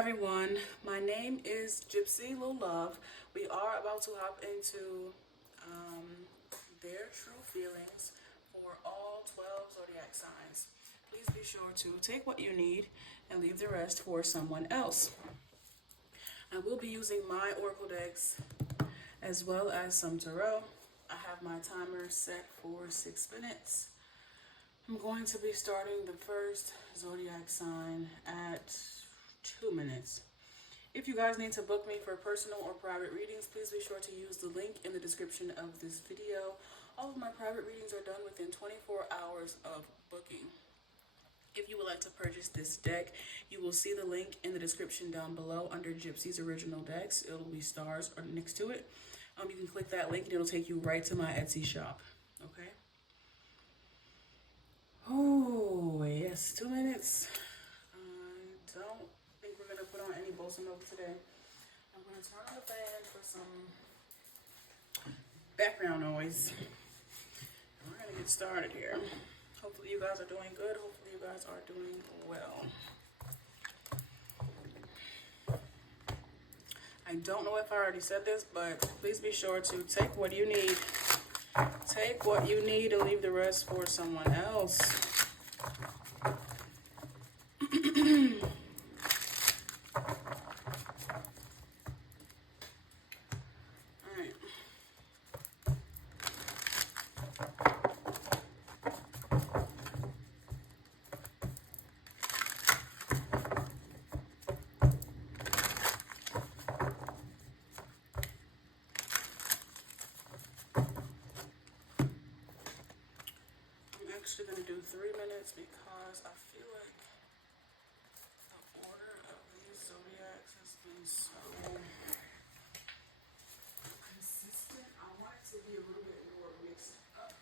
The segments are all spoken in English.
everyone, my name is Gypsy Luluv. We are about to hop into their true feelings for all 12 zodiac signs. Please be sure to take what you need and leave the rest for someone else. I will be using my oracle decks as well as some tarot. I have my timer set for 6 minutes. I'm going to be starting the first zodiac sign at 2 minutes. If you guys need to book me for personal or private readings, please be sure to use the link in the description of this video. All of my private readings are done within 24 hours of booking. If you would like to purchase this deck, you will see the link in the description down below under Gypsy's original decks. It'll be stars or next to it. You can click that link and it'll take you right to my Etsy shop. Okay. Oh, yes, 2 minutes. I don't think we're going to put on any bossa nova today. I'm going to turn on the fan for some background noise. We're going to get started here. Hopefully you guys are doing good. Hopefully you guys are doing well. I don't know if I already said this, but please be sure to take what you need. Take what you need and leave the rest for someone else. I'm actually going to do 3 minutes because I feel like the order of these zodiacs has been so consistent. I want it to be a little bit more mixed up.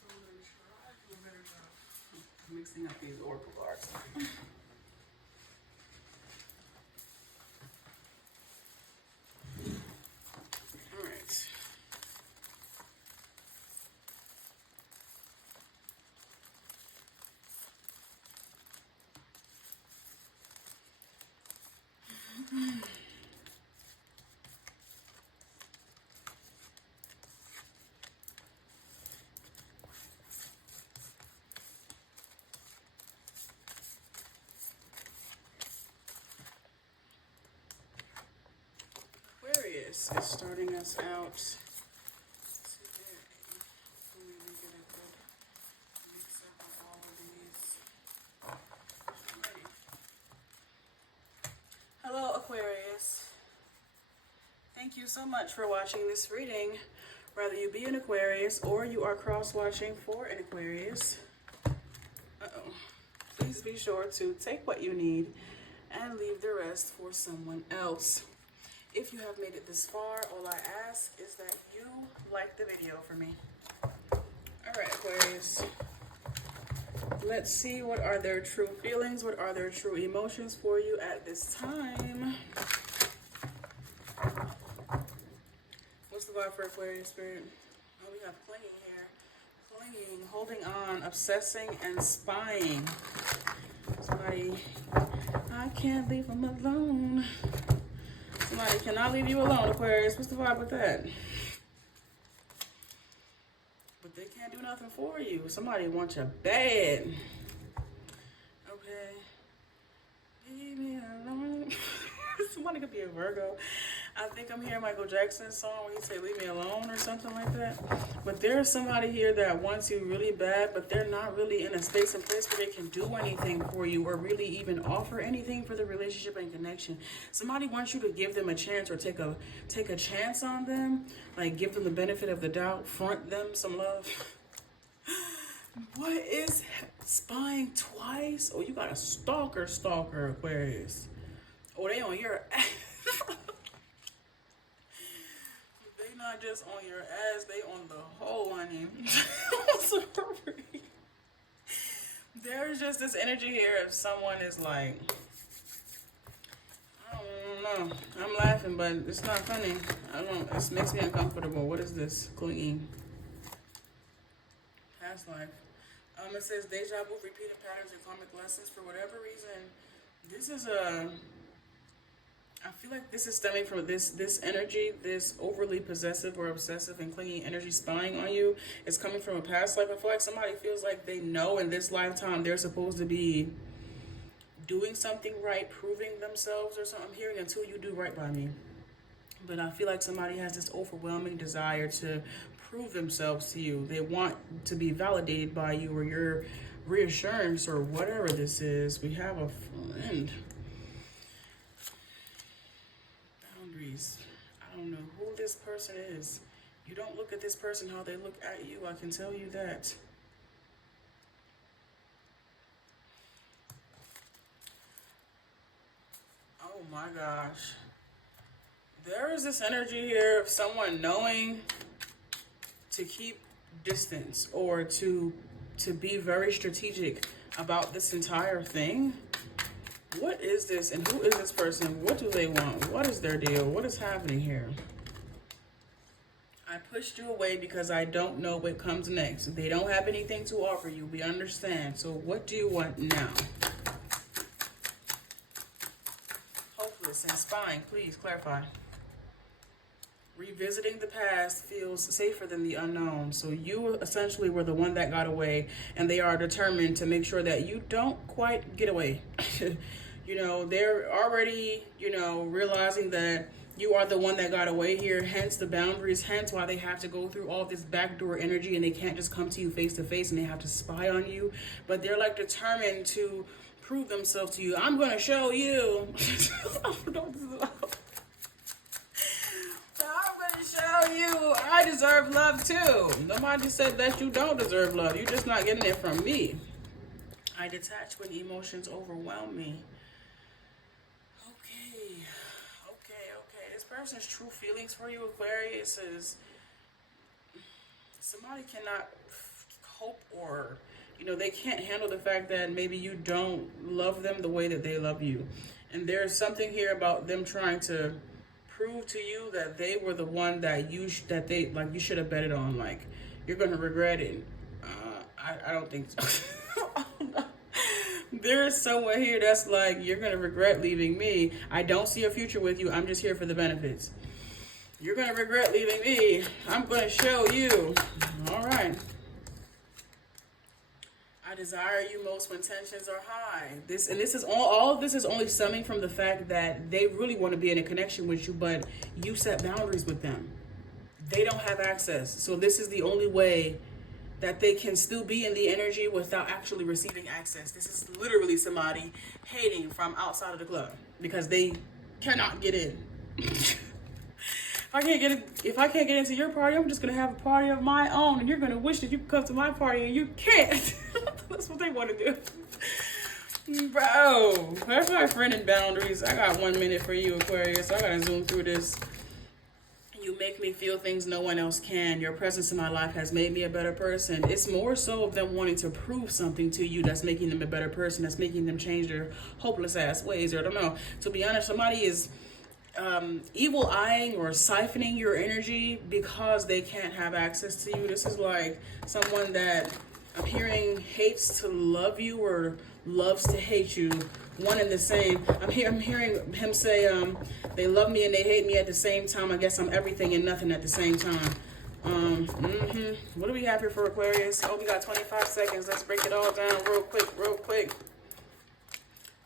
So I'm going to try to do a better job mixing up these oracle cards. Aquarius is starting us out today. Let me get a good mix up of all of these. Alrighty. Hello, Aquarius. Thank you so much for watching this reading. Whether you be an Aquarius or you are cross-watching for an Aquarius, please be sure to take what you need and leave the rest for someone else. If you have made it this far, all I ask is that you like the video for me. Alright, Aquarius. Let's see, what are their true feelings? What are their true emotions for you at this time? What's the vibe for Aquarius spirit? Oh, we have clinging here. Clinging, holding on, obsessing, and spying. Somebody, I can't leave them alone. Somebody cannot leave you alone, Aquarius. What's the vibe with that? But they can't do nothing for you. Somebody wants you bad. Okay. Leave me alone. Somebody could be a Virgo. I think I'm hearing Michael Jackson's song where he say leave me alone or something like that. But there's somebody here that wants you really bad, but they're not really in a space and place where they can do anything for you or really even offer anything for the relationship and connection. Somebody wants you to give them a chance or take a chance on them, like give them the benefit of the doubt, front them some love. What is spying twice? Oh, you got a stalker, Aquarius. Oh, they on your ass. They not just on your ass, they on the whole, honey. I'm sorry. There's just this energy here if someone is like, I don't know. I'm laughing, but it's not funny. I don't know. It makes me uncomfortable. What is this? Clinging. Past life. It says deja vu, repeated patterns and karmic lessons. For whatever reason, This is I feel like this is stemming from this energy, this overly possessive or obsessive and clingy energy spying on you. It's coming from a past life. I feel like somebody feels like they know in this lifetime they're supposed to be doing something right, proving themselves or something. I'm hearing until you do right by me. But I feel like somebody has this overwhelming desire to prove themselves to you. They want to be validated by you or your reassurance or whatever this is. We have a friend. Boundaries. I don't know who this person is. You don't look at this person how they look at you. I can tell you that. Oh my gosh. There is this energy here of someone knowing to keep distance or to be very strategic about this entire thing. What is this and who is this person? What do they want? What is their deal? What is happening here? I pushed you away because I don't know what comes next. They don't have anything to offer you. We understand. So what do you want now? Hopeless and spying. Please clarify. Revisiting the past feels safer than the unknown. So you essentially were the one that got away, and they are determined to make sure that you don't quite get away. You know, they're already, you know, realizing that you are the one that got away here, hence the boundaries, hence why they have to go through all this backdoor energy and they can't just come to you face to face and they have to spy on you. But they're like determined to prove themselves to you. I'm going to show you. Show you I deserve love too. Nobody said that you don't deserve love. You're just not getting it from me. I detach when emotions overwhelm me. Okay. This person's true feelings for you, Aquarius, is somebody cannot cope or, you know, they can't handle the fact that maybe you don't love them the way that they love you. And there's something here about them trying to prove to you that they were the one that you should have betted on. Like, you're gonna regret it. I don't think so. There's someone here that's like, you're gonna regret leaving me. I don't see a future with you. I'm just here for the benefits. You're gonna regret leaving me. I'm gonna show you. All right. I desire you most when tensions are high. This is all of this is only stemming from the fact that they really want to be in a connection with you, but you set boundaries with them. They don't have access. So this is the only way that they can still be in the energy without actually receiving access. This is literally somebody hating from outside of the club because they cannot get in. If I can't get into your party, I'm just gonna have a party of my own, and you're gonna wish that you could come to my party, and you can't. That's what they want to do, bro. That's my friend in boundaries. I got 1 minute for you, Aquarius. I gotta zoom through this. You make me feel things no one else can. Your presence in my life has made me a better person. It's more so of them wanting to prove something to you that's making them a better person, that's making them change their hopeless ass ways, or I don't know. To be honest, somebody is evil eyeing or siphoning your energy because they can't have access to you. This is like someone that I'm hearing hates to love you or loves to hate you. One and the same. I'm hearing him say they love me and they hate me at the same time. I guess I'm everything and nothing at the same time. What do we have here for Aquarius? Oh, we got 25 seconds. Let's break it all down real quick.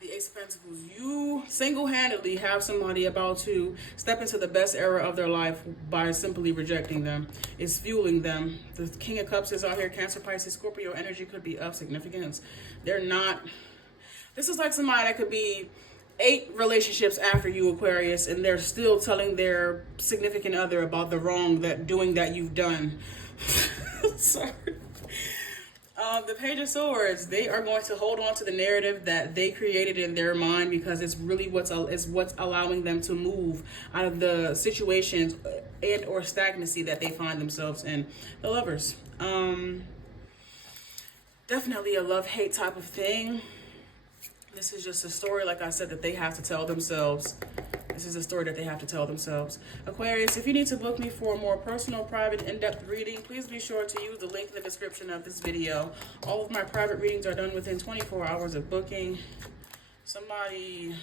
The Ace of Pentacles. You single-handedly have somebody about to step into the best era of their life by simply rejecting them. It's fueling them. The King of Cups is out here. Cancer, Pisces, Scorpio energy could be of significance. They're not. This is like somebody that could be 8 relationships after you, Aquarius, and they're still telling their significant other about the wrong that you've done. Sorry. The Page of Swords, they are going to hold on to the narrative that they created in their mind because it's really what's allowing them to move out of the situations and or stagnancy that they find themselves in. The Lovers. Definitely a love-hate type of thing. This is just a story, like I said, that they have to tell themselves. This is a story that they have to tell themselves. Aquarius, if you need to book me for a more personal, private, in-depth reading, please be sure to use the link in the description of this video. All of my private readings are done within 24 hours of booking. Somebody,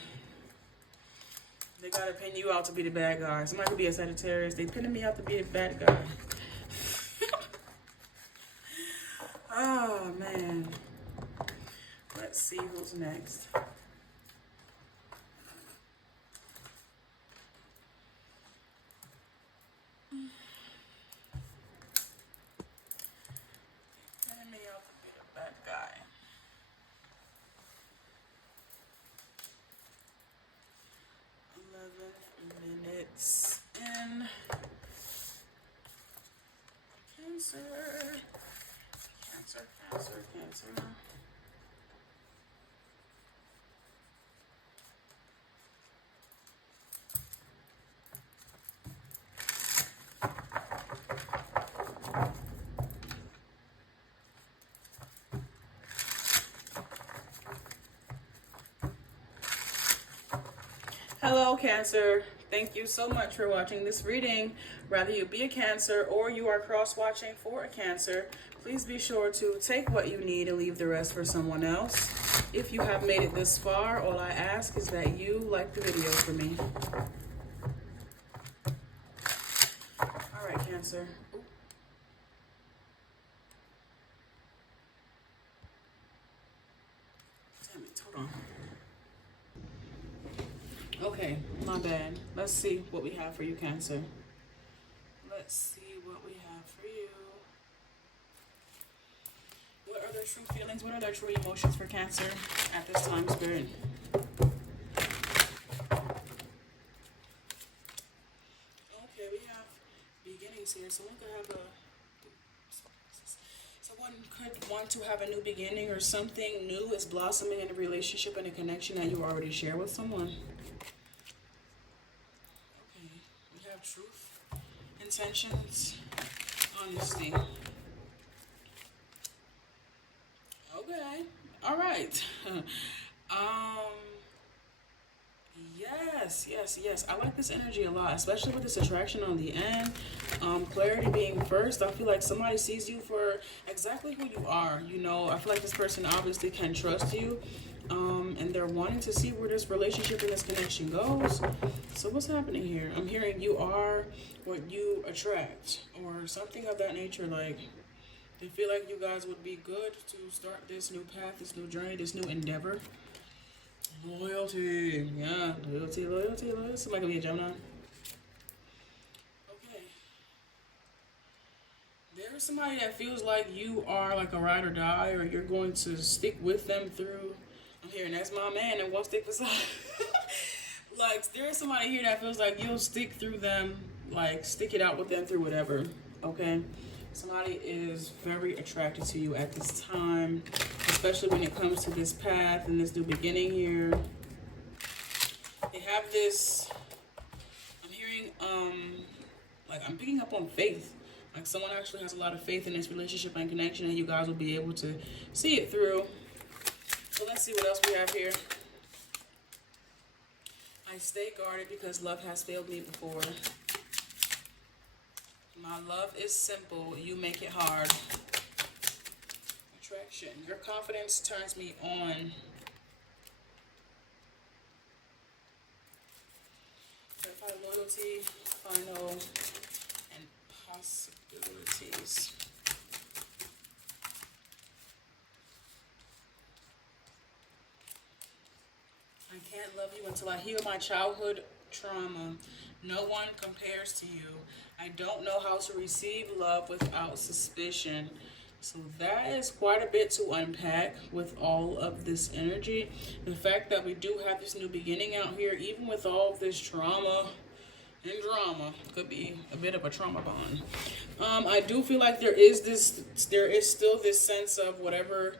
they gotta pin you out to be the bad guy. Somebody could be a Sagittarius. They pinning me out to be the bad guy. Oh, man. Let's see who's next. Pinning me out to be the bad guy. 11 minutes in. Cancer. Cancer, Cancer, Cancer. Hello, Cancer. Thank you so much for watching this reading. Whether you be a Cancer or you are cross-watching for a Cancer, please be sure to take what you need and leave the rest for someone else. If you have made it this far, all I ask is that you like the video for me. All right, Cancer. Ooh. Damn it, hold on. Okay, my bad. Let's see what we have for you, Cancer. Let's see what we have for you. What are their true feelings? What are their true emotions for Cancer at this time, Spirit? Okay, we have beginnings here. Someone could have someone could want to have a new beginning, or something new is blossoming in a relationship and a connection that you already share with someone. Truth, intentions, honesty. Okay, all right. Yes. I like this energy a lot, especially with this attraction on the end. Clarity being first. I feel like somebody sees you for exactly who you are. You know, I feel like this person obviously can trust you. And they're wanting to see where this relationship and this connection goes. So what's happening here? I'm hearing you are what you attract, or something of that nature. Like, they feel like you guys would be good to start this new path, this new journey, this new endeavor. Loyalty. Yeah, loyalty. Somebody can be a Gemini. Okay. There's somebody that feels like you are like a ride or die, or you're going to stick with them through. I'm hearing that's my man and won't stick beside. Like, there's somebody here that feels like you'll stick through them, like stick it out with them through whatever. Okay, somebody is very attracted to you at this time, especially when it comes to this path and this new beginning here. They have this, I'm hearing like, I'm picking up on faith. Like, someone actually has a lot of faith in this relationship and connection, and you guys will be able to see it through. So let's see what else we have here. I stay guarded because love has failed me before. My love is simple. You make it hard. Attraction. Your confidence turns me on. Clarify loyalty, final, and possibilities. I can't love you until I heal my childhood trauma. No one compares to you. I don't know how to receive love without suspicion. So that is quite a bit to unpack with all of this energy. The fact that we do have this new beginning out here, even with all of this trauma and drama, could be a bit of a trauma bond. I do feel like there is still this sense of whatever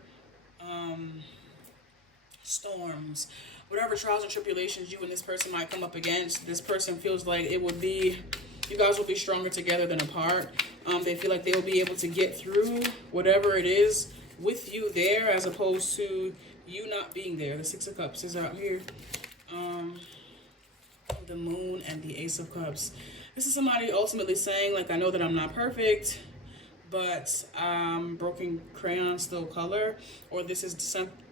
storms, whatever trials and tribulations you and this person might come up against. This person feels like it would be, you guys will be stronger together than apart. They feel like they will be able to get through whatever it is with you there, as opposed to you not being there. The Six of Cups is out here. The Moon and the Ace of Cups. This is somebody ultimately saying, like, I know that I'm not perfect, but broken crayon still color. Or this is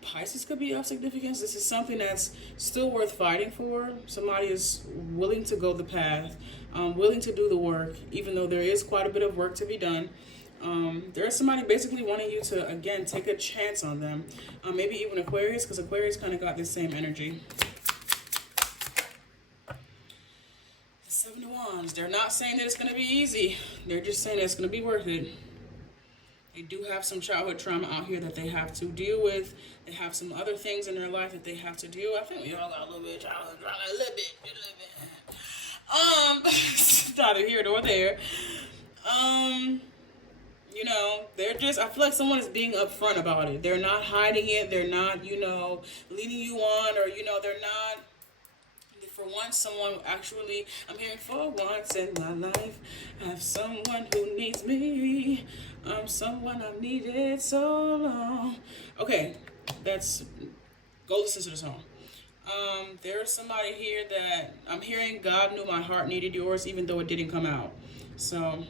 Pisces could be of significance. This is something that's still worth fighting for. Somebody is willing to go the path, willing to do the work, even though there is quite a bit of work to be done. There's somebody basically wanting you to, again, take a chance on them. Maybe even Aquarius, because Aquarius kind of got this same energy. The Seven of Wands. They're not saying that it's going to be easy. They're just saying that it's going to be worth it. They do have some childhood trauma out here that they have to deal with. They have some other things in their life that they have to deal with. I think we all got a little bit of childhood trauma, a little bit. Neither here nor there. You know, they're just, I feel like someone is being upfront about it. They're not hiding it. They're not, you know, leading you on, or, you know, they're not. For once, someone actually, I'm hearing for once in my life, I have someone who needs me. I'm someone I've needed so long. Okay, go listen to the song. There's somebody here that I'm hearing God knew my heart needed yours, even though it didn't come out. So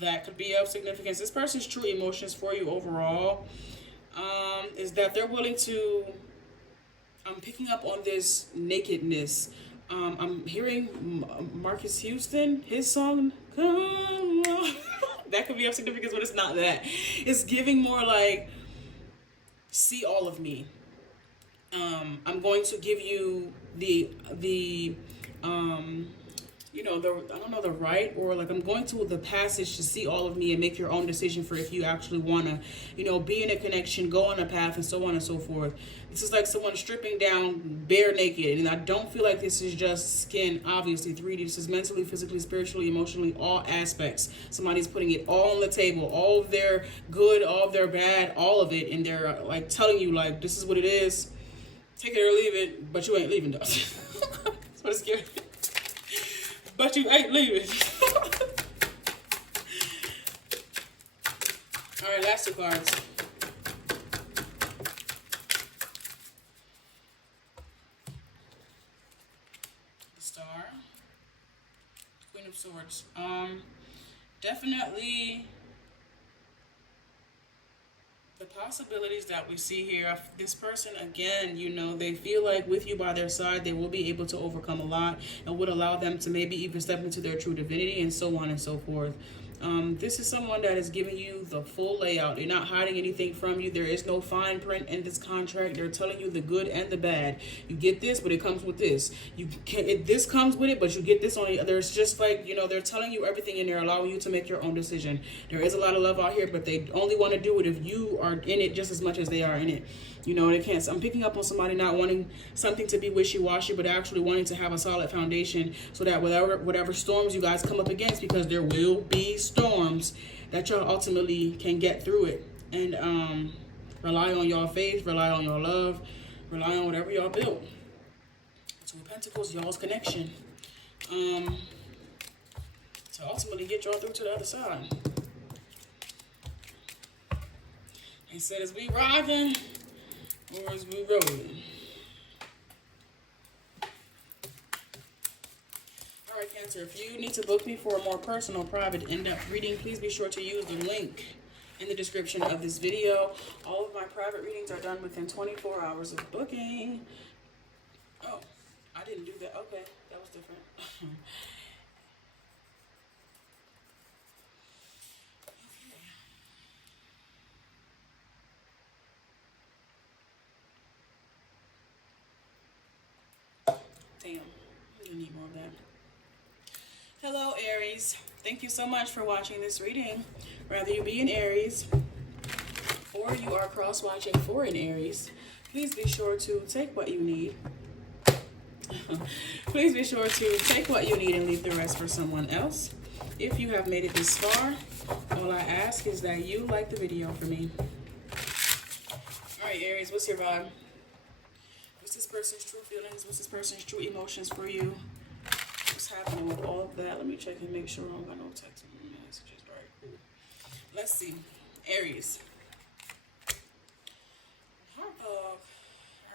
that could be of significance. This person's true emotions for you overall is that they're willing to, I'm picking up on this nakedness. I'm hearing Marcus Houston, his song, Come On. That could be of significance, but it's not that. It's giving more like, see all of me. I'm going to give you the you know, I don't know, the right, or like I'm going to the passage to see all of me and make your own decision for if you actually want to, you know, be in a connection, go on a path, and so on and so forth. This is like someone stripping down bare naked, and I don't feel like this is just skin, obviously 3D. This is mentally, physically, spiritually, emotionally, all aspects. Somebody's putting it all on the table, all of their good, all of their bad, all of it, and they're like telling you like, this is what it is, take it or leave it, but you ain't leaving though. That's what it's giving. But you ain't leaving. All right, last two cards. The Star. Queen of Swords. Definitely the possibilities that we see here. This person, again, you know, they feel like with you by their side, they will be able to overcome a lot and would allow them to maybe even step into their true divinity and so on and so forth. This is someone that is giving you the full layout. They're not hiding anything from you. There is no fine print in this contract. They're telling you the good and the bad. You get this, but it comes with this. This comes with it, but you get this on the other. It's just like, you know, they're telling you everything and they're allowing you to make your own decision. There is a lot of love out here, but they only want to do it if you are in it just as much as they are in it. You know, they can't. I'm picking up on somebody not wanting something to be wishy-washy, but actually wanting to have a solid foundation so that whatever storms you guys come up against, because there will be storms, that y'all ultimately can get through it. And rely on your faith, rely on your love, rely on whatever y'all build. Two of Pentacles, y'all's connection. To ultimately get y'all through to the other side. He said, is we rocking? Or is we rolling? Alright, Cancer, if you need to book me for a more personal, private, in-depth reading, please be sure to use the link in the description of this video. All of my private readings are done within 24 hours of booking. Oh, I didn't do that. Okay, that was different. Damn, I'm gonna need more of that. Hello, Aries. Thank you so much for watching this reading. Whether you be an Aries or you are cross-watching for an Aries, please be sure to take what you need. Please be sure to take what you need and leave the rest for someone else. If you have made it this far, all I ask is that you like the video for me. All right, Aries, what's your vibe? What's this person's true feelings? What's this person's true emotions for you? What's happening with all of that? Let me check and make sure I don't got no text messages. All right, cool. Let's see. Aries. All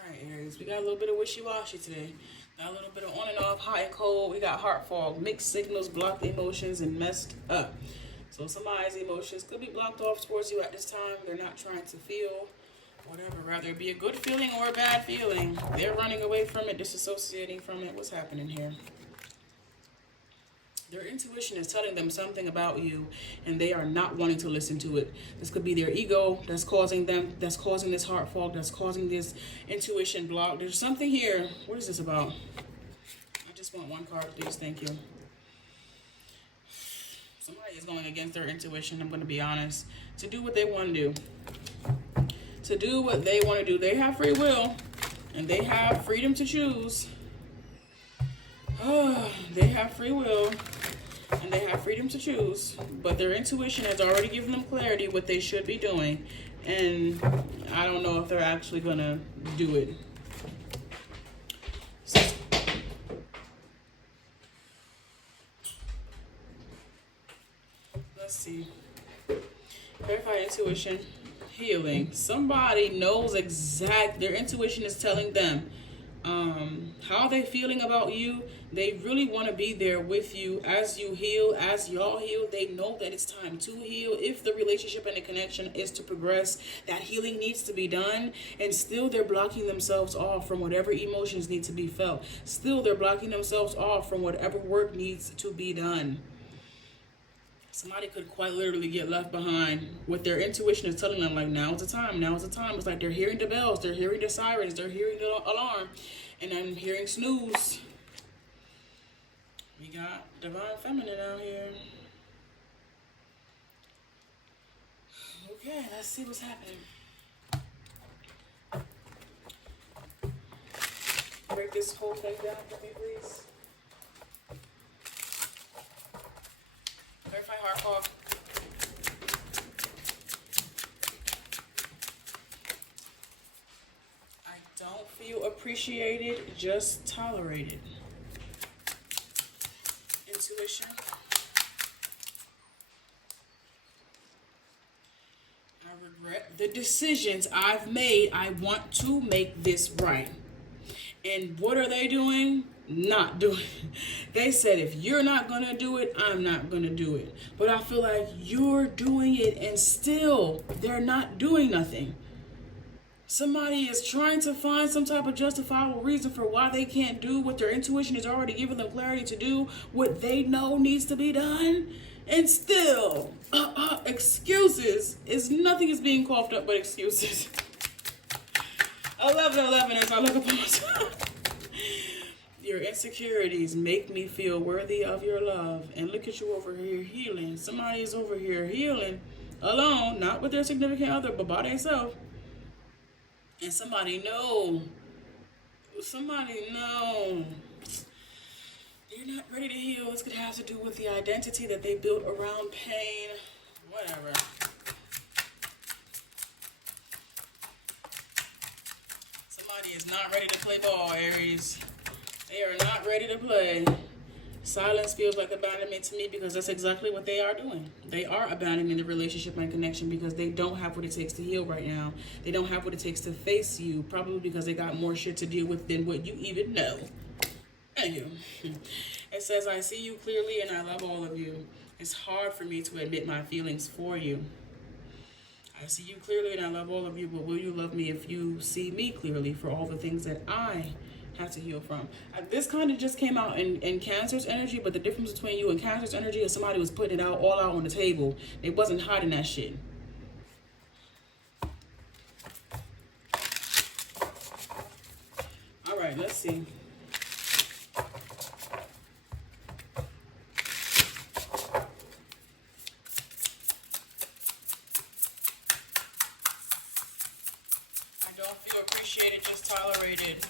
right, Aries. We got a little bit of wishy-washy today. Got a little bit of on and off, hot and cold. We got heart fog, mixed signals, blocked emotions, and messed up. So somebody's emotions could be blocked off towards you at this time. They're not trying to feel Whatever, rather it be a good feeling or a bad feeling. They're running away from it, disassociating from it. What's happening here? Their intuition is telling them something about you, and they are not wanting to listen to it. This could be their ego that's causing this heart fog, that's causing this intuition block. There's something here. What is this about? I just want one card, please. Thank you. Somebody is going against their intuition, I'm going to be honest, to do what they want to do. To do what they want to do. They have free will, and they have freedom to choose. They have free will, and they have freedom to choose, but their intuition has already given them clarity what they should be doing, and I don't know if they're actually going to do it. Let's see. Verify intuition. Healing. Somebody knows their intuition is telling them how they're feeling about you. They really want to be there with you as you heal, as y'all heal. They know that it's time to heal. If the relationship and the connection is to progress, that healing needs to be done. And still they're blocking themselves off from whatever emotions need to be felt. Still they're blocking themselves off from whatever work needs to be done. Somebody could quite literally get left behind. What their intuition is telling them, like, now's the time, now's the time. It's like they're hearing the bells, they're hearing the sirens, they're hearing the alarm, and I'm hearing snooze. We got divine feminine out here. Okay, let's see what's happening. Break this whole thing down for me, please. Verify heart fog. I don't feel appreciated, just tolerated. Intuition. I regret the decisions I've made. I want to make this right. And what are they doing? Not doing it. They said, if you're not going to do it, I'm not going to do it. But I feel like you're doing it and still they're not doing nothing. Somebody is trying to find some type of justifiable reason for why they can't do what their intuition is already giving them clarity to do, what they know needs to be done. And still, excuses nothing is being coughed up but excuses. 11 as I look upon myself. Your insecurities make me feel worthy of your love. And look at you over here healing. Somebody is over here healing alone, not with their significant other, but by themselves. And somebody know. They're not ready to heal. This could have to do with the identity that they built around pain. Whatever. Somebody is not ready to play ball, Aries. They are not ready to play. Silence feels like abandonment to me because that's exactly what they are doing. They are abandoning the relationship and connection because they don't have what it takes to heal right now. They don't have what it takes to face you, probably because they got more shit to deal with than what you even know. Anywho, it says, I see you clearly and I love all of you. It's hard for me to admit my feelings for you. I see you clearly and I love all of you, but will you love me if you see me clearly for all the things that I have to heal from? This kind of just came out in Cancer's energy, but the difference between you and Cancer's energy is somebody was putting it all out on the table. They wasn't hiding that shit. All right, let's see. I don't feel appreciated, just tolerated.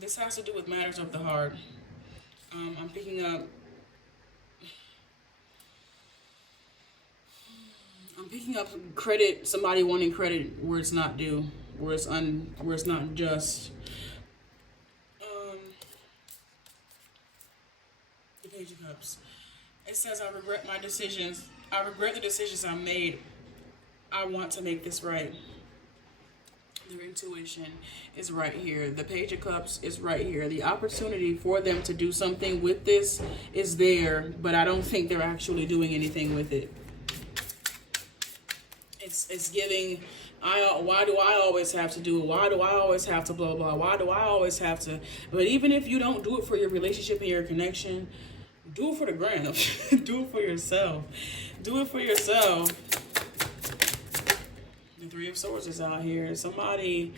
This has to do with matters of the heart. I'm picking up credit, somebody wanting credit where it's not due, where it's not just. The Page of Cups. It says, I regret my decisions. I regret the decisions I made. I want to make this right. Their intuition is right here. The Page of Cups is right here. The opportunity for them to do something with this is there, but I don't think they're actually doing anything with it. It's giving, why do I always have to do it? Why do I always have to blah, blah? Why do I always have to? But even if you don't do it for your relationship and your connection, do it for the gram. Do it for yourself. Do it for yourself. The Three of Swords is out here. Somebody,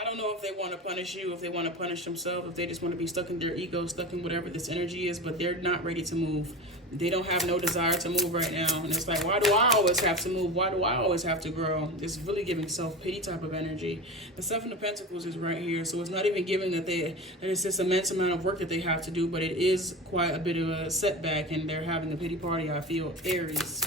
I don't know if they want to punish you, if they want to punish themselves, if they just want to be stuck in their ego, stuck in whatever this energy is, but they're not ready to move. They don't have no desire to move right now. And it's like, why do I always have to move? Why do I always have to grow? It's really giving self-pity type of energy. The Seven of Pentacles is right here. So it's not even giving that it's this immense amount of work that they have to do, but it is quite a bit of a setback, and they're having the pity party, I feel. Aries.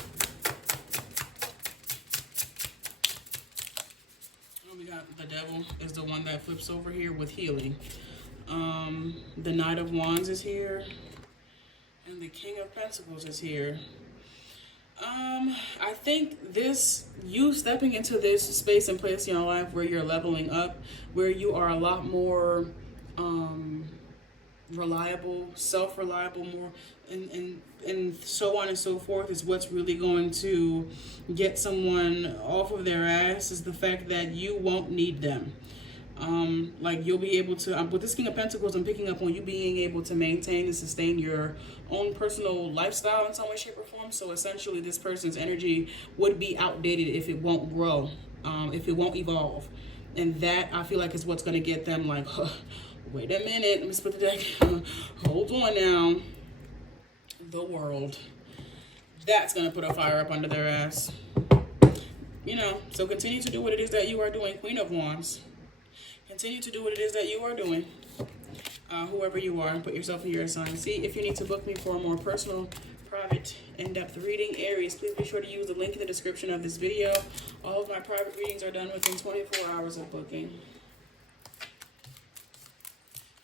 The Devil is the one that flips over here with healing. The Knight of Wands is here, and the King of Pentacles is here. I think you stepping into this space and place in your life where you're leveling up, where you are a lot more reliable, self-reliable, more and so on and so forth, is what's really going to get someone off of their ass, is the fact that you won't need them. Like you'll be able to, with this King of Pentacles, I'm picking up on you being able to maintain and sustain your own personal lifestyle in some way, shape, or form. So essentially this person's energy would be outdated if it won't grow, if it won't evolve. And that, I feel like, is what's going to get them like, wait a minute, let me split the deck. Hold on now. The world. That's going to put a fire up under their ass. You know, so continue to do what it is that you are doing. Queen of Wands. Continue to do what it is that you are doing. Whoever you are, put yourself in your sign. See if you need to book me for a more personal, private, in-depth reading. Aries, please be sure to use the link in the description of this video. All of my private readings are done within 24 hours of booking.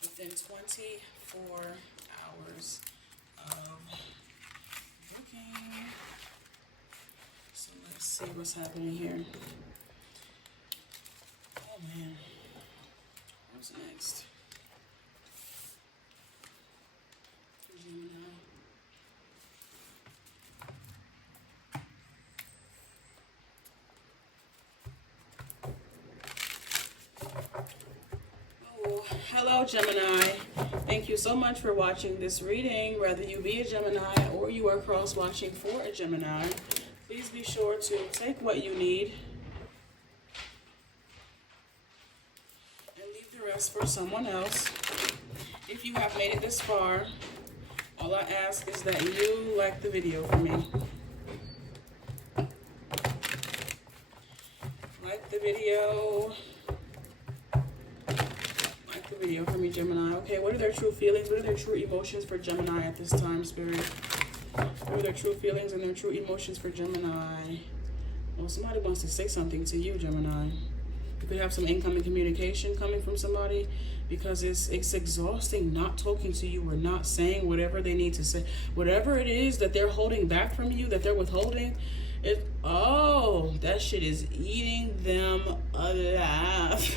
Within 24 hours of booking. So let's see what's happening here. Oh man. What's next? Gemini. Oh, hello Gemini. Thank you so much for watching this reading. Whether you be a Gemini or you are cross-watching for a Gemini, please be sure to take what you need and leave the rest for someone else. If you have made it this far, all I ask is that you like the video for me. Like the video. Like the video for me, Gemini. Okay, what are their true feelings? What are their true emotions for Gemini at this time, Spirit? What are their true feelings and their true emotions for Gemini? Well, somebody wants to say something to you, Gemini. You could have some incoming communication coming from somebody, because it's exhausting not talking to you or not saying whatever they need to say. Whatever it is that they're holding back from you, that they're withholding, that shit is eating them alive.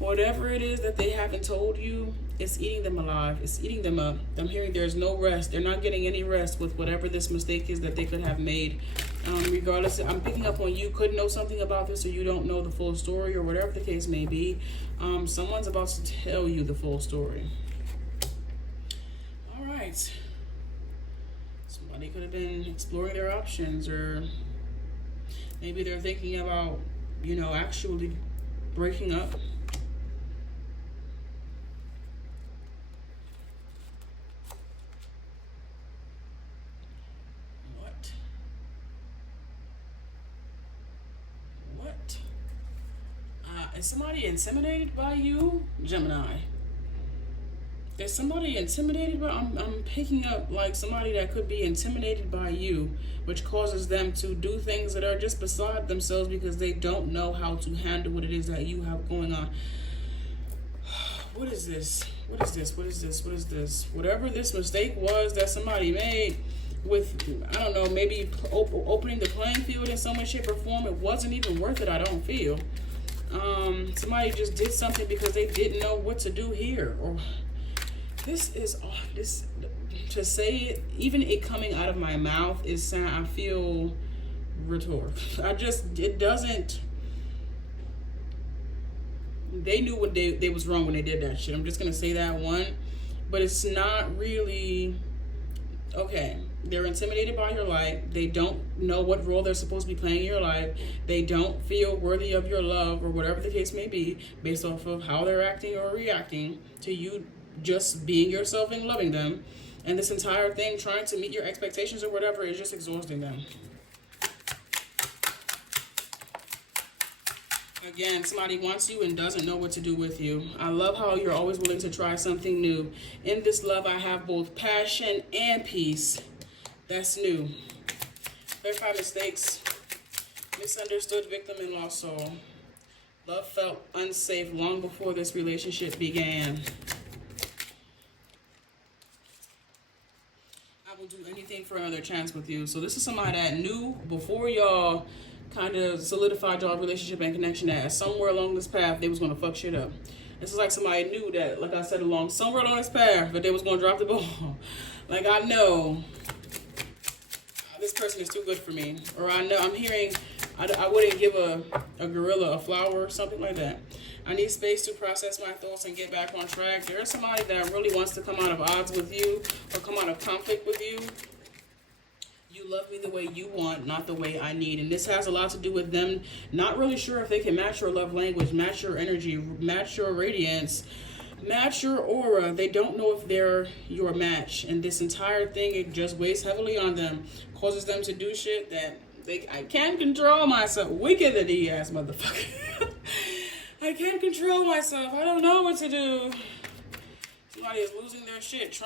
Whatever it is that they haven't told you, it's eating them alive. It's eating them up. I'm hearing there's no rest. They're not getting any rest with whatever this mistake is that they could have made. Regardless, I'm picking up on you could know something about this, or you don't know the full story, or whatever the case may be. Someone's about to tell you the full story. All right. Somebody could have been exploring their options, or maybe they're thinking about, actually breaking up. Is somebody intimidated by you, Gemini? Is somebody intimidated by? I'm picking up like somebody that could be intimidated by you, which causes them to do things that are just beside themselves because they don't know how to handle what it is that you have going on. What is this? What is this? What is this? What is this? Whatever this mistake was that somebody made with, I don't know, maybe opening the playing field in some way, shape, or form, it wasn't even worth it, I don't feel. Somebody just did something because they didn't know what to do here. Or this is this to say it, even it coming out of my mouth is sound. I feel rhetorical. It doesn't. They knew what they was wrong when they did that shit. I'm just gonna say that one, but it's not really okay. They're intimidated by your life. They don't know what role they're supposed to be playing in your life. They don't feel worthy of your love or whatever the case may be, based off of how they're acting or reacting to you just being yourself and loving them. And this entire thing, trying to meet your expectations or whatever, is just exhausting them. Again, somebody wants you and doesn't know what to do with you. I love how you're always willing to try something new. In this love, I have both passion and peace. That's new. Clarify mistakes. Misunderstood victim and lost soul. Love felt unsafe long before this relationship began. I will do anything for another chance with you. So this is somebody that knew before y'all kind of solidified y'all relationship and connection that somewhere along this path they was going to fuck shit up. This is like somebody knew that, like I said, somewhere along this path that they was going to drop the ball. Like, I know this person is too good for me. Or I know, I'm hearing, I wouldn't give a gorilla a flower or something like that. I need space to process my thoughts and get back on track. There's somebody that really wants to come out of odds with you or come out of conflict with you. You love me the way you want, not the way I need. And this has a lot to do with them not really sure if they can match your love language, match your energy, match your radiance, match your aura. They don't know if they're your match. And this entire thing, it just weighs heavily on them, causes them to do shit that I can't control myself. Wicked than the ass motherfucker. I can't control myself. I don't know what to do. Somebody is losing their shit,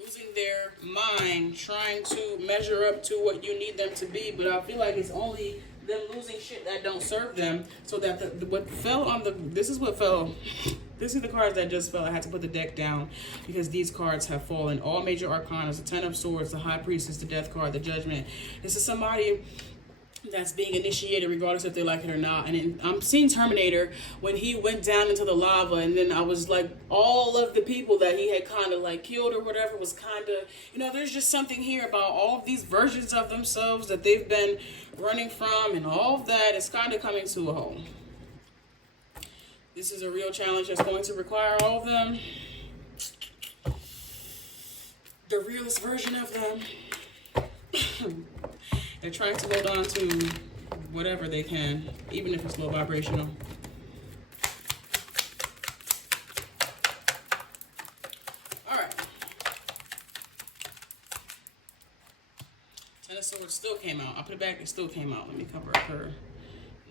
losing their mind, trying to measure up to what you need them to be. But I feel like it's only them losing shit that don't serve them. So that what fell on this is what fell. This is the cards that just fell. I had to put the deck down because these cards have fallen. All major arcana, the Ten of Swords, the High Priestess, the Death card, the Judgment. This is somebody that's being initiated regardless if they like it or not. And I'm seeing Terminator when he went down into the lava, and then I was like, all of the people that he had kind of like killed or whatever was kind of, there's just something here about all of these versions of themselves that they've been running from, and all of that is kind of coming to a halt. This is a real challenge that's going to require all of them, the realest version of them. They're trying to hold on to whatever they can, even if it's low vibrational. All right. Ten of Swords still came out. I'll put it back. It still came out. Let me cover up her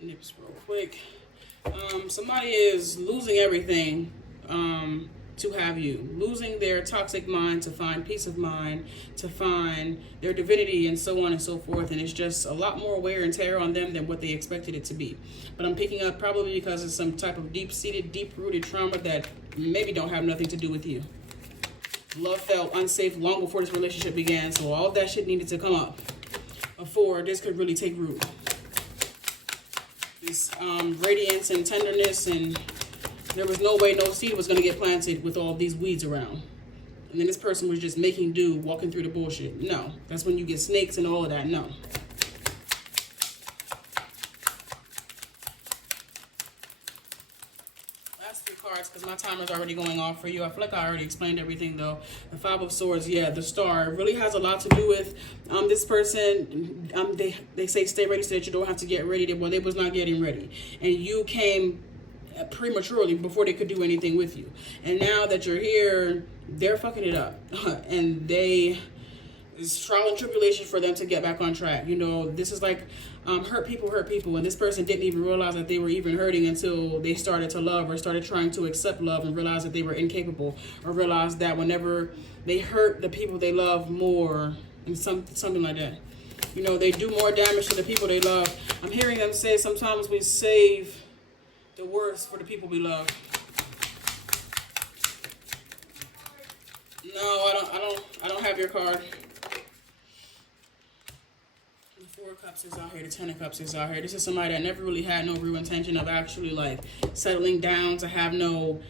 nips real quick. Somebody is losing everything to have you, losing their toxic mind to find peace of mind, to find their divinity, and so on and so forth. And it's just a lot more wear and tear on them than what they expected it to be. But I'm picking up probably because it's some type of deep-seated, deep-rooted trauma that maybe don't have nothing to do with you. Love felt unsafe long before this relationship began, so all of that shit needed to come up before this could really take root. This radiance and tenderness, and there was no way no seed was going to get planted with all these weeds around. And then this person was just making do, walking through the bullshit. No, that's when you get snakes and all of that. No. Last three cards, because my timer's already going off for you. I feel like I already explained everything, though. The Five of Swords, yeah, the Star. It really has a lot to do with this person. They say stay ready so that you don't have to get ready. Well, they was not getting ready. And you came prematurely before they could do anything with you. And now that you're here, they're fucking it up. And it's trial and tribulation for them to get back on track. This is like hurt people. And this person didn't even realize that they were even hurting until they started to love or started trying to accept love and realized that they were incapable, or realized that whenever they hurt the people they love more, and something like that. They do more damage to the people they love. I'm hearing them say sometimes we save the worst for the people we love. No, I don't have your card. The Four of Cups is out here. The Ten of Cups is out here. This is somebody that never really had no real intention of actually like settling down to have no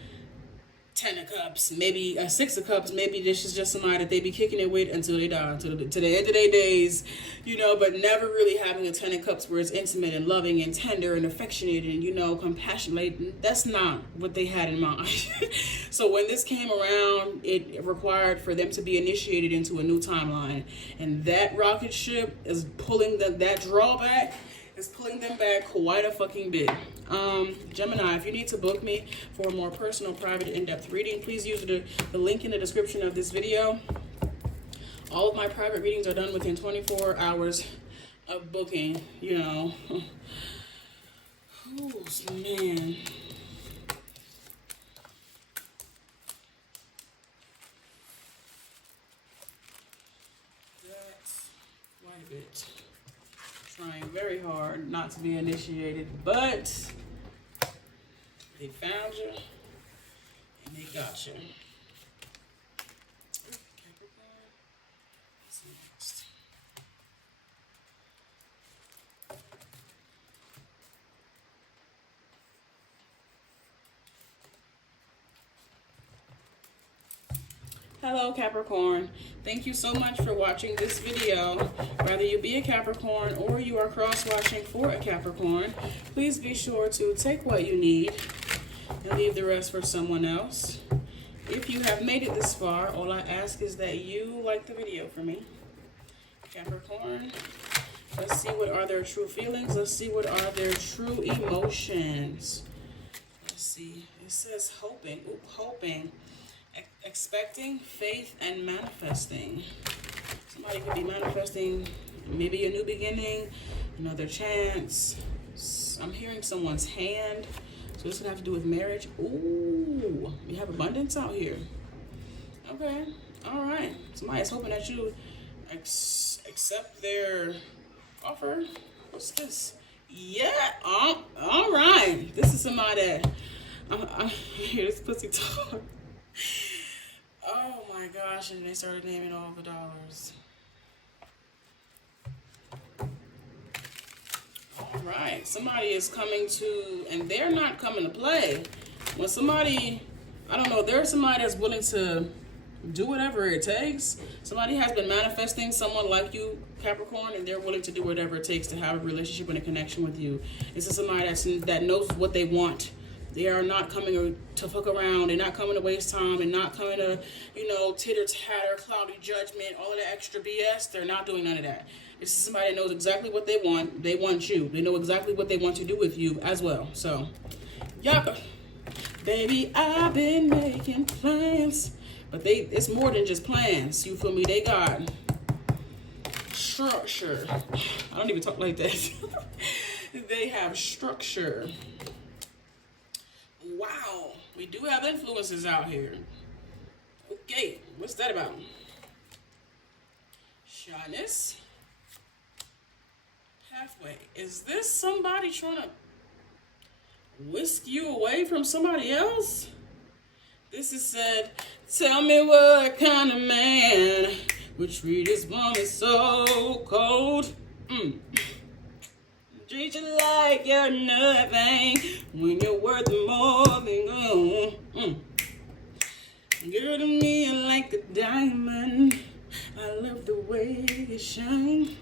Ten of Cups, maybe a Six of Cups. Maybe this is just somebody that they be kicking it with until they die, to the end of their days, you know, but never really having a Ten of Cups where it's intimate and loving and tender and affectionate and, you know, compassionate. That's not what they had in mind. So when this came around, it required for them to be initiated into a new timeline, and that rocket ship is pulling that drawback is pulling them back quite a fucking bit. Gemini, if you need to book me for a more personal, private, in-depth reading, please use the link in the description of this video. All of my private readings are done within 24 hours of booking, you know. Oh, man. That's quite a bit. Trying very hard not to be initiated, but they found you and they got you. Capricorn. What's next? Hello Capricorn, thank you so much for watching this video. Whether you be a Capricorn or you are cross-watching for a Capricorn, please be sure to take what you need and leave the rest for someone else. If you have made it this far, all I ask is that you like the video for me. Capricorn, let's see what are their true feelings. Let's see what are their true emotions. Let's see, it says hoping, hoping. Expecting, faith, and manifesting. Somebody could be manifesting maybe a new beginning, another chance. I'm hearing someone's hand. So this would have to do with marriage. Ooh, we have abundance out here. Okay, all right. Somebody's hoping that you accept their offer. What's this? Yeah, all right. This is somebody that I'm hear this pussy talk. Oh my gosh, and they started naming all the dollars. All right, somebody is coming to, and they're not coming to play. When somebody, I don't know, there's somebody that's willing to do whatever it takes. Somebody has been manifesting someone like you, Capricorn, and they're willing to do whatever it takes to have a relationship and a connection with you. This is somebody that knows what they want. They are not coming to fuck around. They're not coming to waste time. They're not coming to, you know, titter-tatter, cloudy judgment, all of that extra BS. They're not doing none of that. This is somebody that knows exactly what they want. They want you. They know exactly what they want to do with you as well. So, yeah. Baby, I've been making plans. But it's more than just plans. You feel me? They got structure. I don't even talk like that. They have structure. Wow, we do have influences out here. Okay, what's that about? Shyness. Pathway. Is this somebody trying to whisk you away from somebody else? This is said, tell me what kind of man would treat his woman so cold. Treat you like you're nothing when you're worth more than gold. Girl, to me, you're like a diamond. I love the way you shine.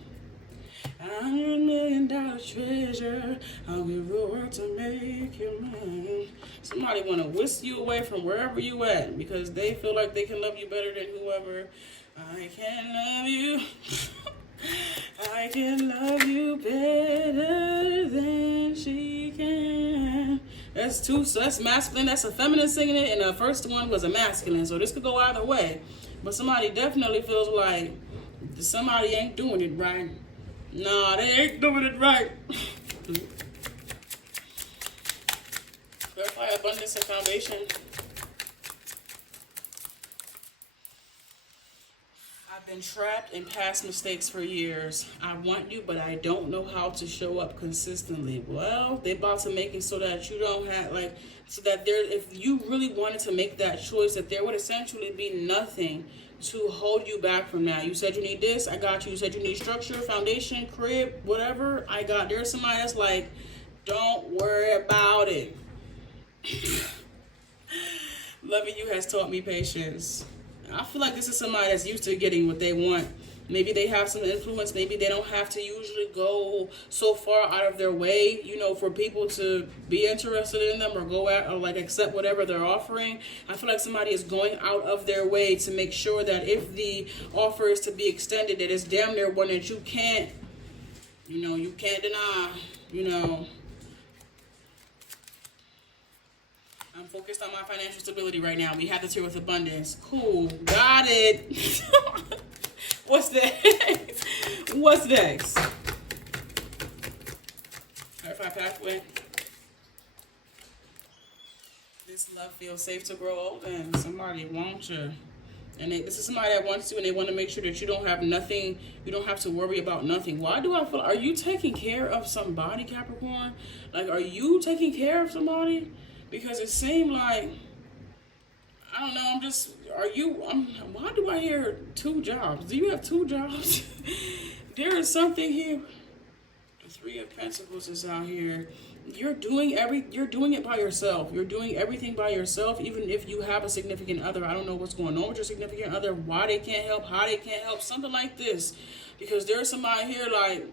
$100 million treasure. I'll give the world to make you mine. Somebody want to whisk you away from wherever you at because they feel like they can love you better than whoever. I can love you. I can love you better than she can. That's two, so that's masculine, that's a feminine singing it, and the first one was a masculine, so this could go either way. But somebody definitely feels like somebody ain't doing it right. Nah, they ain't doing it right. Clarify abundance and foundation. I've Been trapped in past mistakes for years. I want you, but I don't know how to show up consistently. Well, they about to make it so that you don't have, like, so that there, if you really wanted to make that choice, that there would essentially be nothing to hold you back from that. You said you need this, I got you. You said you need structure, foundation, crib, whatever, I got. There's somebody that's like, don't worry about it. Loving you has taught me patience. I feel like this is somebody that's used to getting what they want. Maybe they have some influence. Maybe they don't have to usually go so far out of their way, you know, for people to be interested in them or go out or like accept whatever they're offering. I feel like somebody is going out of their way to make sure that if the offer is to be extended, that it's damn near one that you can't, you know, you can't deny, you know. I'm focused on my financial stability right now. We have the tier with abundance. Cool. Got it. What's next? What's next? Clarify pathway. This love feels safe to grow old in. Somebody wants you. And this is somebody that wants you, and they want to make sure that you don't have nothing. You don't have to worry about nothing. Why do I feel? Are you taking care of somebody, Capricorn? Like, are you taking care of somebody? Because it seemed like, I don't know, why do I hear 2 jobs? Do you have 2 jobs? There is something here. The 3 of Pentacles is out here. You're doing it by yourself. You're doing everything by yourself, even if you have a significant other. I don't know what's going on with your significant other, why they can't help, how they can't help, something like this. Because there's somebody here like,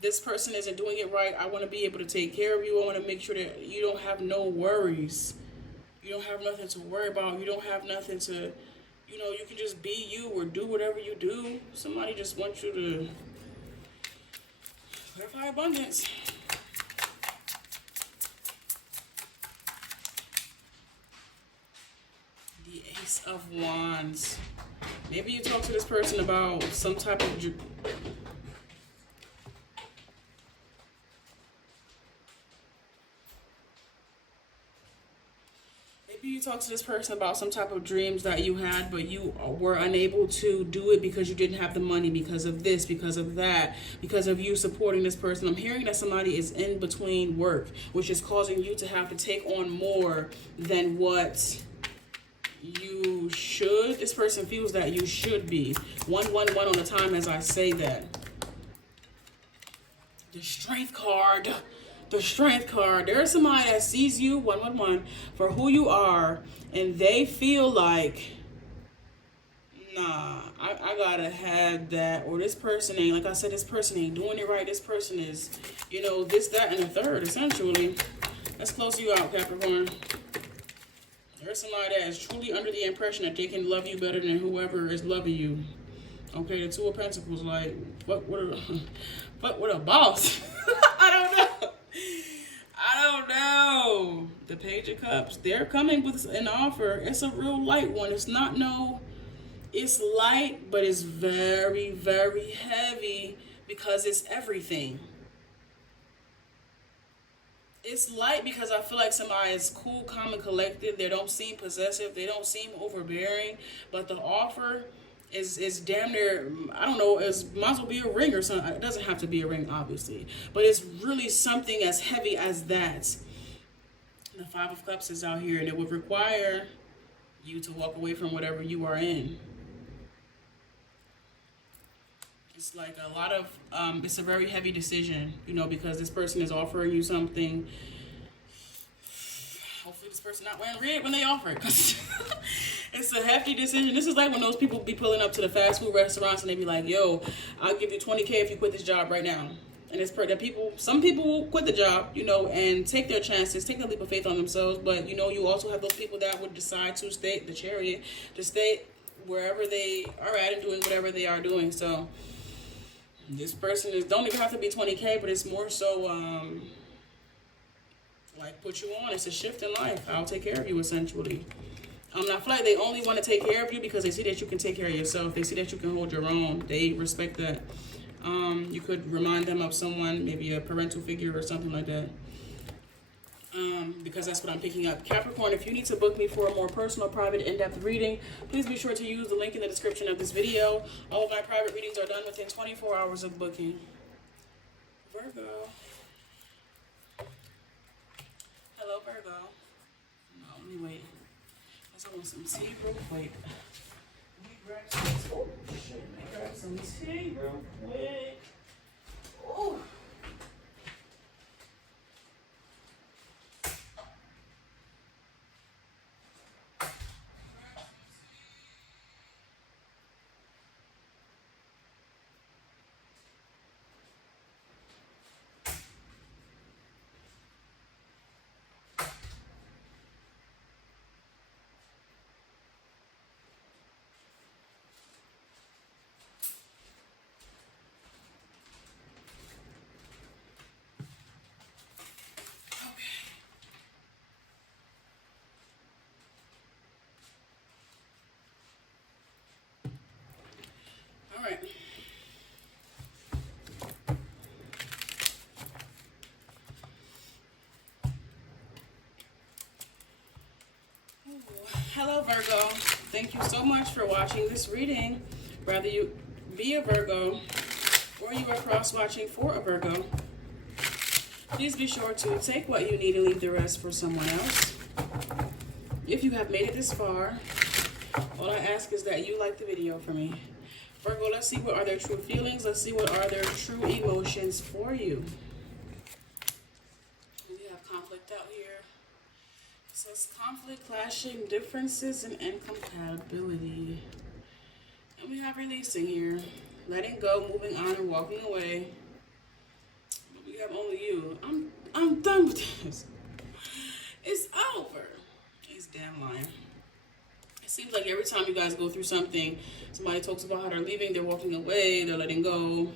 this person isn't doing it right. I want to be able to take care of you. I want to make sure that you don't have no worries. You don't have nothing to worry about. You don't have nothing to, you know, you can just be you or do whatever you do. Somebody just wants you to clarify abundance. The Ace of Wands. Maybe you talk to this person about some type of... You talk to this person about some type of dreams that you had, but you were unable to do it because you didn't have the money, because of this, because of that, because of you supporting this person. I'm hearing that somebody is in between work, which is causing you to have to take on more than what you should. This person feels that you should be. 111 on the time as I say that. The Strength card. The Strength card. There's somebody that sees you, 111, for who you are, and they feel like, nah, I gotta have that, or this person ain't, like I said, this person ain't doing it right. This person is, you know, this, that, and the third, essentially. Let's close you out, Capricorn. There's somebody that is truly under the impression that they can love you better than whoever is loving you. Okay, the 2 of Pentacles, like, what a boss. I don't know. The Page of Cups, they're coming with an offer. It's a real light one. It's not it's light, but it's very, very heavy because it's everything. It's light because I feel like somebody is cool, calm, and collected. They don't seem possessive. They don't seem overbearing. But the offer is damn near, I don't know, it might as well be a ring or something. It doesn't have to be a ring, obviously. But it's really something as heavy as that. The 5 of Cups is out here, and it would require you to walk away from whatever you are in. It's like a lot of, it's a very heavy decision, you know, because this person is offering you something. Hopefully this person not wearing red when they offer it, because it's a hefty decision. This is like when those people be pulling up to the fast food restaurants and they be like, yo, I'll give you $20K if you quit this job right now. And it's that some people will quit the job, you know, and take their chances, take the leap of faith on themselves. But, you know, you also have those people that would decide to stay, the Chariot, to stay wherever they are at and doing whatever they are doing. So this person don't even have to be 20K, but it's more so, like, put you on. It's a shift in life. I'll take care of you, essentially. I feel like they only want to take care of you because they see that you can take care of yourself. They see that you can hold your own. They respect that. You could remind them of someone, maybe a parental figure or something like that. because that's what I'm picking up. Capricorn, if you need to book me for a more personal, private, in-depth reading, please be sure to use the link in the description of this video. All of my private readings are done within 24 hours of booking. Virgo. Hello, Virgo. No, let me wait. I want some tea real quick. Let me grab some tea real quick. Oh. All right. Hello, Virgo. Thank you so much for watching this reading. Whether you be a Virgo or you are cross-watching for a Virgo, please be sure to take what you need and leave the rest for someone else. If you have made it this far, all I ask is that you like the video for me. Virgo, let's see what are their true feelings. Let's see what are their true emotions for you. We have conflict out here. It says conflict, clashing, differences, and incompatibility. And we have releasing here. Letting go, moving on, and walking away. But we have only you. I'm done with this. It's over. He's damn lying. It seems like every time you guys go through something, somebody talks about how they're leaving, they're walking away, they're letting go.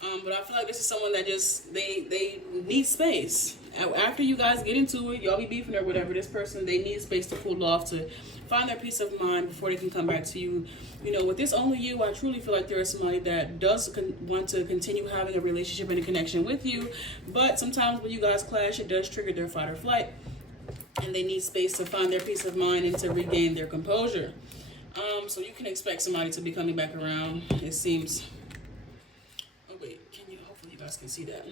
But I feel like this is someone that just, they need space. After you guys get into it, y'all be beefing or whatever, this person, they need space to cool off, to find their peace of mind before they can come back to you. You know, with this only you, I truly feel like there is somebody that does want to continue having a relationship and a connection with you. But sometimes when you guys clash, it does trigger their fight or flight. And they need space to find their peace of mind and to regain their composure. So you can expect somebody to be coming back around, it seems. Oh wait, hopefully you guys can see that.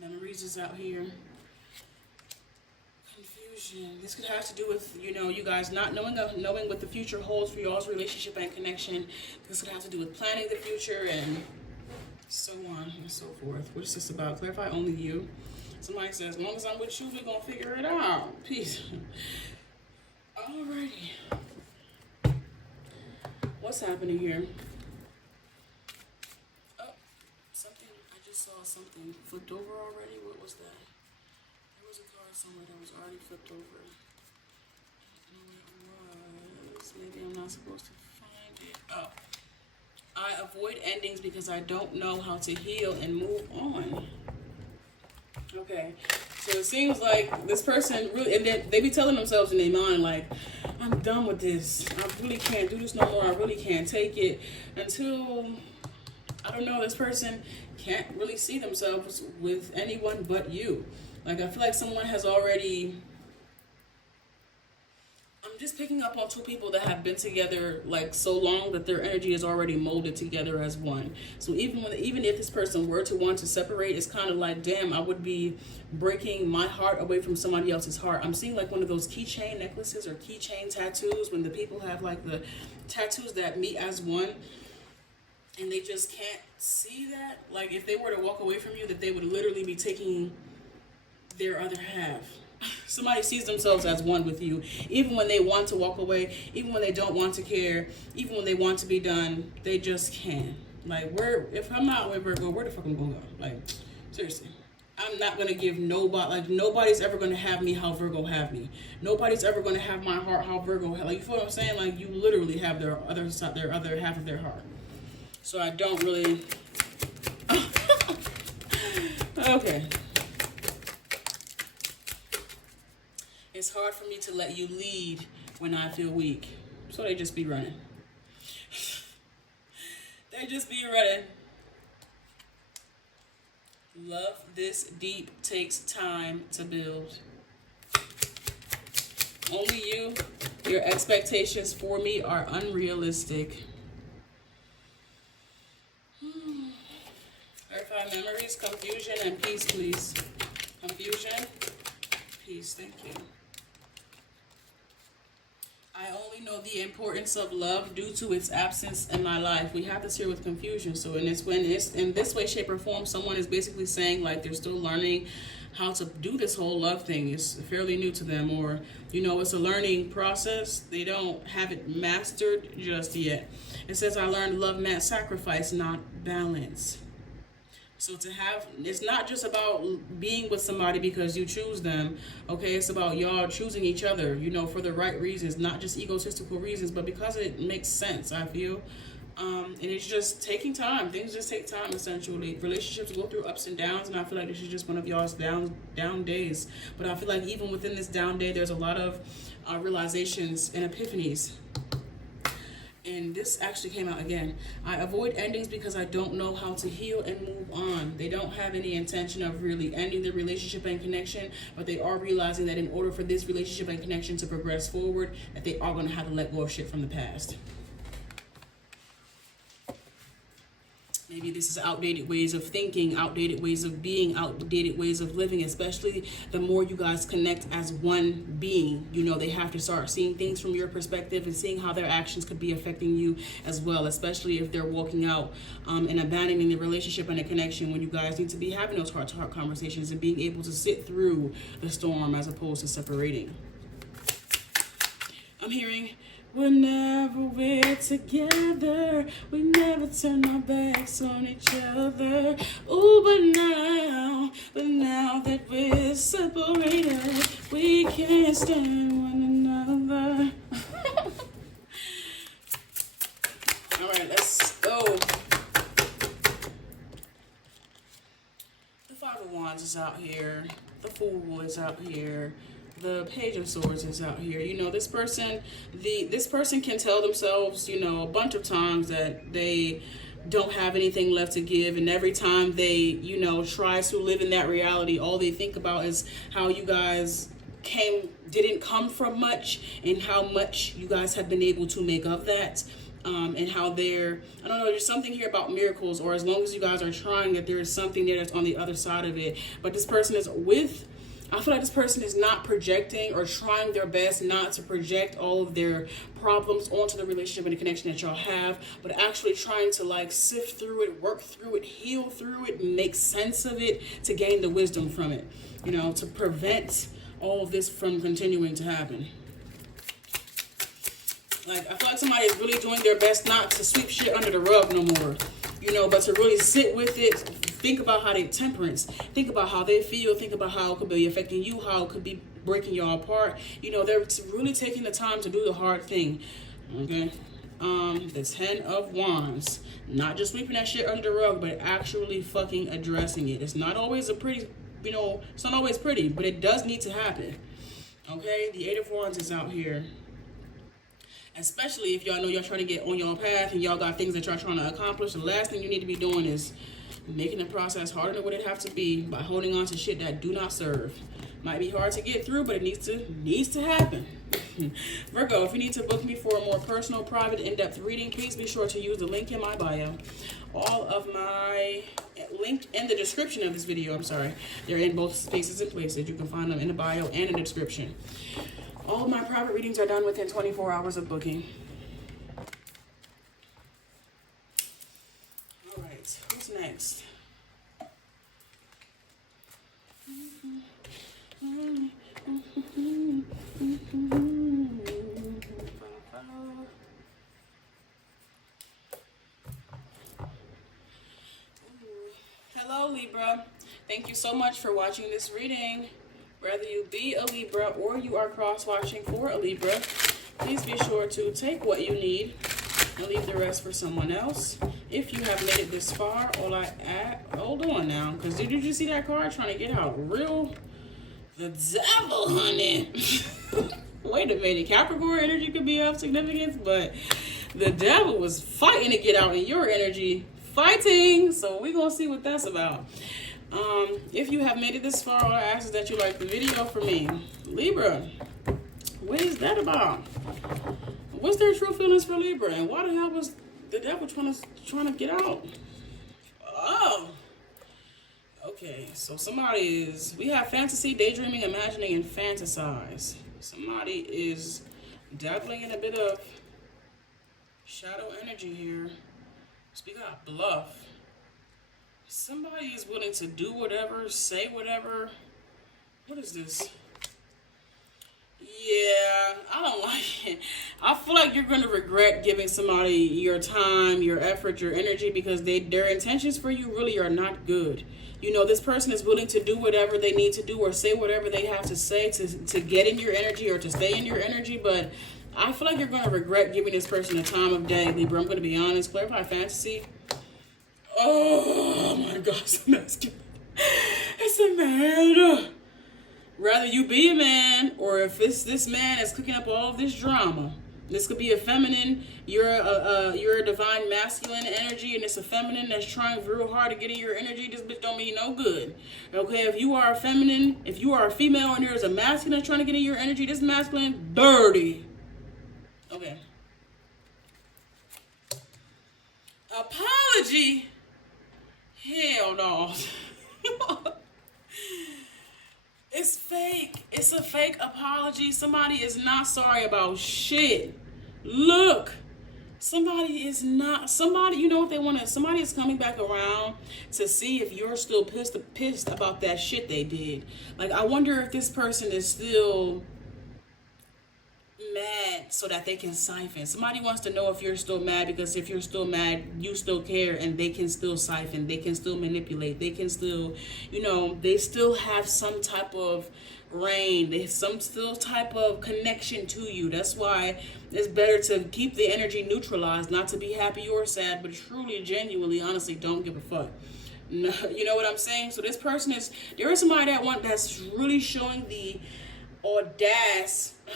Memories is out here. Confusion. This could have to do with, you know, you guys not knowing what the future holds for y'all's relationship and connection. This could have to do with planning the future and so on and so forth. What is this about? Clarify only you. Somebody says, as long as I'm with you, we're going to figure it out. Peace. Alrighty. What's happening here? Oh, something. I just saw something flipped over already. What was that? There was a card somewhere that was already flipped over. I don't know what it was. Maybe I'm not supposed to find it. Oh. I avoid endings because I don't know how to heal and move on. Okay, so it seems like this person really, and then they be telling themselves in their mind, like, I'm done with this. I really can't do this no more. I really can't take it, until, I don't know, this person can't really see themselves with anyone but you. Like, I feel like someone has already, I'm just picking up on two people that have been together like so long that their energy is already molded together as one. So even if this person were to want to separate, it's kind of like, damn, I would be breaking my heart away from somebody else's heart. I'm seeing like one of those keychain necklaces or keychain tattoos, when the people have like the tattoos that meet as one, and they just can't see that. Like, if they were to walk away from you, that they would literally be taking their other half. Somebody sees themselves as one with you, even when they want to walk away, even when they don't want to care, even when they want to be done, they just can't. Like, if I'm not with Virgo, where the fuck am I gonna go? Like, seriously, I'm not gonna give nobody, like, nobody's ever gonna have me how Virgo have me. Nobody's ever gonna have my heart how Virgo have. Like, you feel what I'm saying? Like, you literally have their other half of their heart. So I don't really. Okay. It's hard for me to let you lead when I feel weak. So they just be running. They just be running. Love this deep takes time to build. Only you, your expectations for me are unrealistic. Clarify memories, confusion, and peace, please. Confusion, peace, thank you. I only know the importance of love due to its absence in my life. We have this here with confusion. So when it's in this way, shape, or form, someone is basically saying like they're still learning how to do this whole love thing. It's fairly new to them, or it's a learning process. They don't have it mastered just yet. It says I learned love meant sacrifice, not balance. So it's not just about being with somebody because you choose them, okay? It's about y'all choosing each other, for the right reasons, not just egotistical reasons, but because it makes sense, I feel. And it's just taking time. Things just take time, essentially. Relationships go through ups and downs, and I feel like this is just one of y'all's down days. But I feel like even within this down day, there's a lot of realizations and epiphanies. And this actually came out again. I avoid endings because I don't know how to heal and move on. They don't have any intention of really ending the relationship and connection, but they are realizing that in order for this relationship and connection to progress forward, that they are going to have to let go of shit from the past. Maybe this is outdated ways of thinking, outdated ways of being, outdated ways of living, especially the more you guys connect as one being. They have to start seeing things from your perspective and seeing how their actions could be affecting you as well, especially if they're walking out and abandoning the relationship and the connection, when you guys need to be having those heart-to-heart conversations and being able to sit through the storm as opposed to separating. I'm hearing, whenever we're together, we never turn our backs on each other. Ooh, but now that we're separated, we can't stand one another. All right, let's go. The Five of Wands is out here. The Fool is out here. The Page of Swords is out here. This person can tell themselves, a bunch of times that they don't have anything left to give, and every time they, try to live in that reality, all they think about is how you guys didn't come from much, and how much you guys have been able to make of that. And how there's something here about miracles, or as long as you guys are trying, that there is something there that's on the other side of it. But this person I feel like this person is not projecting, or trying their best not to project all of their problems onto the relationship and the connection that y'all have, but actually trying to sift through it, work through it, heal through it, and make sense of it to gain the wisdom from it, to prevent all of this from continuing to happen. I feel like somebody is really doing their best not to sweep shit under the rug no more, but to really sit with it, think about how they temperance, think about how they feel, think about how it could be affecting you, how it could be breaking y'all apart. They're really taking the time to do the hard thing, okay? The Ten of Wands, not just sweeping that shit under the rug, but actually fucking addressing it. It's not always it's not always pretty, but it does need to happen, okay? The Eight of Wands is out here. Especially if y'all know y'all trying to get on your path and y'all got things that y'all trying to accomplish, the last thing you need to be doing is making the process harder than what it have to be by holding on to shit that do not serve. Might be hard to get through, but it needs to happen. Virgo, if you need to book me for a more personal, private, in-depth reading, please be sure to use the link in my bio. All of my link in the description of this video, they're in both spaces and places. You can find them in the bio and in the description. All of my private readings are done within 24 hours of booking. All right, who's next? Hello, Libra. Thank you so much for watching this reading. Whether you be a Libra or you are cross-watching for a Libra, please be sure to take what you need and leave the rest for someone else. If you have made it this far, hold on now, because did you just see that card trying to get out real? The devil, honey. Wait a minute, Capricorn energy could be of significance, but the devil was fighting to get out in your energy. fighting. So we're gonna see what that's about. If you have made it this far, all I ask is that you like the video for me. Libra, what is that about? What's their true feelings for Libra, and why the hell was the devil trying to get out? Oh, okay. So we have fantasy, daydreaming, imagining, and fantasize. Somebody is dabbling in a bit of shadow energy here. Speak out, bluff. Somebody is willing to do whatever, say whatever. What is this? Yeah, I don't like it. I feel like you're going to regret giving somebody your time, your effort, your energy, because their intentions for you really are not good. You know, this person is willing to do whatever they need to do or say whatever they have to say to get in your energy or to stay in your energy, but I feel like you're going to regret giving this person the time of day, Libra. I'm going to be honest. Clarify fantasy. Oh my gosh, it's a masculine. It's a man. Rather you be a man, or if it's this man is cooking up all of this drama. This could be a feminine. You're a divine masculine energy, and it's a feminine that's trying real hard to get in your energy. This bitch don't mean no good. Okay, if you are a feminine, if you are a female, and there's a masculine that's trying to get in your energy, this masculine dirty. Okay. Apology. Hell no. It's fake. It's a fake apology. Somebody is not sorry about shit. Look. Somebody is not. Somebody, you know what they want to. Somebody is coming back around to see if you're still pissed about that shit they did. Like, I wonder if this person is still mad so that they can siphon. Somebody wants to know if you're still mad, because if you're still mad, you still care, and they can still siphon, they can still manipulate, they can still, you know, they still have some type of reign, they have some still type of connection to you. That's why it's better to keep the energy neutralized, not to be happy or sad, but truly, genuinely, honestly, don't give a fuck. No, you know what I'm saying? So this person there is somebody that's really showing the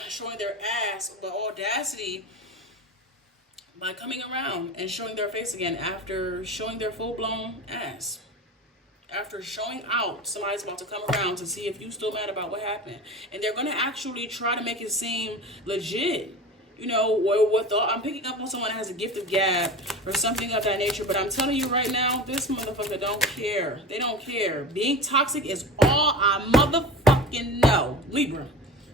showing their audacity by coming around and showing their face again after showing their full-blown ass. After showing out, somebody's about to come around to see if you still mad about what happened, and they're going to actually try to make it seem legit. You know, I'm picking up on someone that has a gift of gab or something of that nature, but I'm telling you right now, this motherfucker don't care. They don't care. Being toxic is all I motherfucking know. Libra,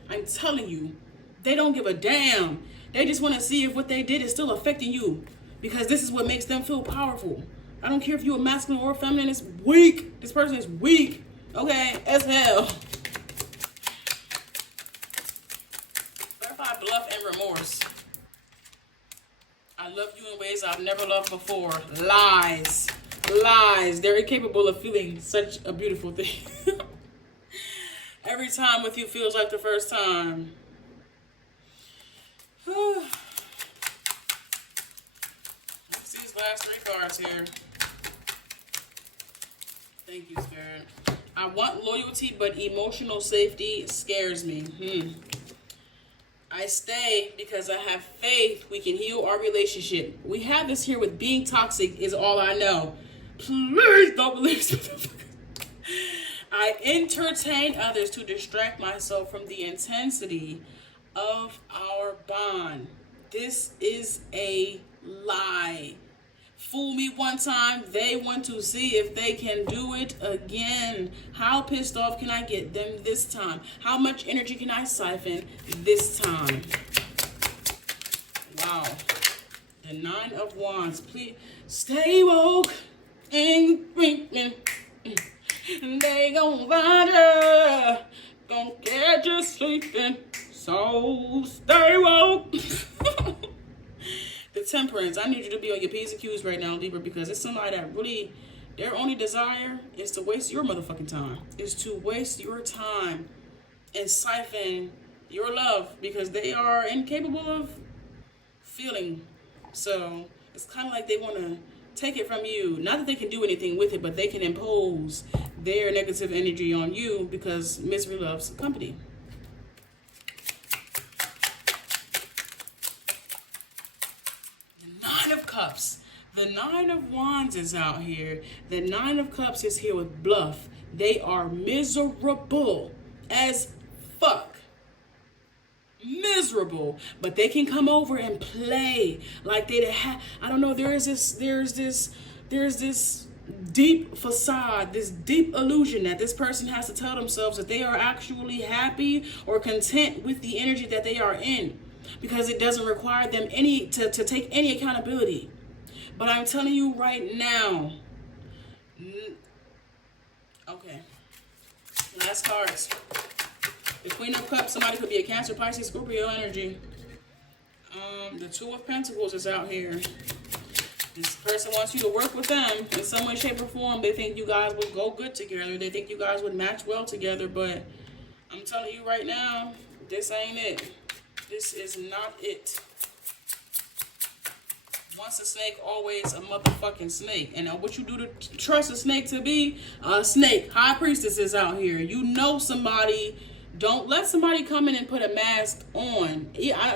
I'm telling you, they don't give a damn. They just want to see if what they did is still affecting you, because this is what makes them feel powerful. I don't care if you're a masculine or feminine. It's weak. This person is weak. Okay, as hell. Clarify bluff and remorse. I love you in ways I've never loved before. Lies. Lies. They're incapable of feeling such a beautiful thing. Every time with you feels like the first time. Let's see these last three cards here. Thank you, Spirit. I want loyalty, but emotional safety scares me. I stay because I have faith we can heal our relationship. We have this here with being toxic is all I know. Please don't believe this. I entertain others to distract myself from the intensity of our bond. This is a lie. Fool me one time, they want to see if they can do it again. How pissed off can I get them this time? How much energy can I siphon this time? Wow. The 9 of Wands. Please stay woke and drinking. They gon' find you. Don't catch you sleeping. So stay woke. The Temperance. I need you to be on your P's and Q's right now, Libra, because it's somebody that really, their only desire is to waste your motherfucking time. Is to waste your time and siphon your love, because they are incapable of feeling. So it's kind of like they want to take it from you. Not that they can do anything with it, but they can impose their negative energy on you, because misery loves company. The The Nine of Wands is out here. The Nine of Cups is here with bluff. They are miserable as fuck. Miserable, but they can come over and play like they have. I don't know. There's this deep facade, this deep illusion that this person has to tell themselves that they are actually happy or content with the energy that they are in, because it doesn't require them to take any accountability. But I'm telling you right now. Okay. Last cards. The Queen of Cups, somebody could be a Cancer, Pisces, Scorpio energy. The Two of Pentacles is out here. This person wants you to work with them in some way, shape, or form. They think you guys would go good together. They think you guys would match well together. But I'm telling you right now, this ain't it. This is not it. Once a snake, always a motherfucking snake. And what you do to trust a snake to be a snake. High Priestess is out here. You know somebody. Don't let somebody come in and put a mask on.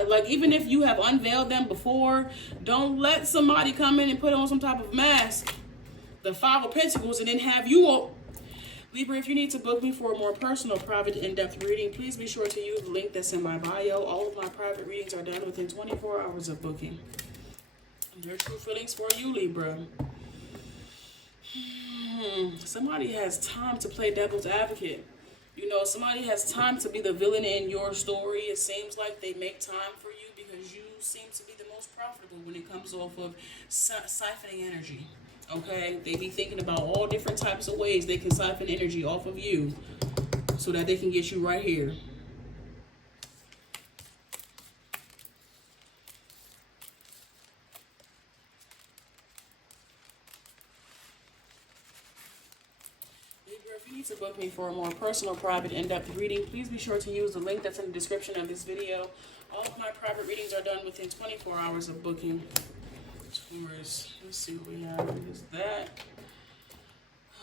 Like, even if you have unveiled them before, don't let somebody come in and put on some type of mask. The Five of Pentacles, and then have you all. Libra, if you need to book me for a more personal, private, in-depth reading, please be sure to use the link that's in my bio. All of my private readings are done within 24 hours of booking. Their true feelings for you, Libra. Somebody has time to play devil's advocate. You know, somebody has time to be the villain in your story. It seems like they make time for you because you seem to be the most profitable when it comes off of siphoning energy. Okay? They be thinking about all different types of ways they can siphon energy off of you so that they can get you right here. If you need to book me for a more personal, private, in-depth reading, please be sure to use the link that's in the description of this video. All of my private readings are done within 24 hours of booking. Taurus, let's see what we have. What is that?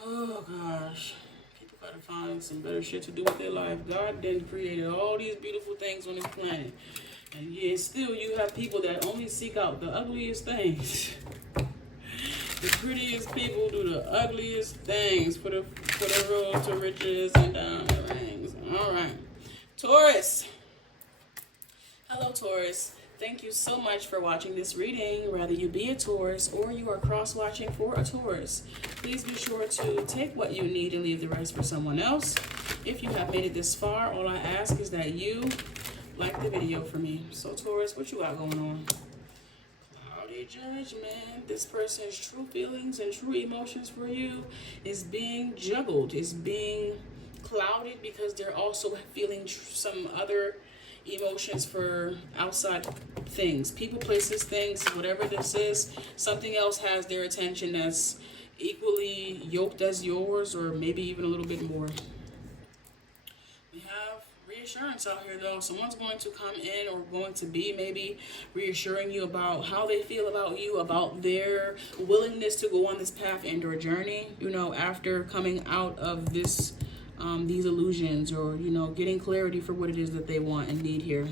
Oh gosh, people gotta find some better shit to do with their life. God then created all these beautiful things on this planet, and yet still you have people that only seek out the ugliest things. The prettiest people do the ugliest things for the road to riches and diamond rings. All right, Taurus. Hello, Taurus. Thank you so much for watching this reading. Whether you be a Taurus or you are cross-watching for a Taurus, please be sure to take what you need and leave the rest for someone else. If you have made it this far, all I ask is that you like the video for me. So, Taurus, what you got going on? Judgment. This person's true feelings and true emotions for you is being juggled, is being clouded because they're also feeling some other emotions for outside things, people, places, things, whatever this is. Something else has their attention that's equally yoked as yours, or maybe even a little bit more. We have reassurance out here, though. Someone's going to come in, or going to be maybe reassuring you about how they feel about you, about their willingness to go on this path and or journey, you know, after coming out of this these illusions, or, you know, getting clarity for what it is that they want and need here.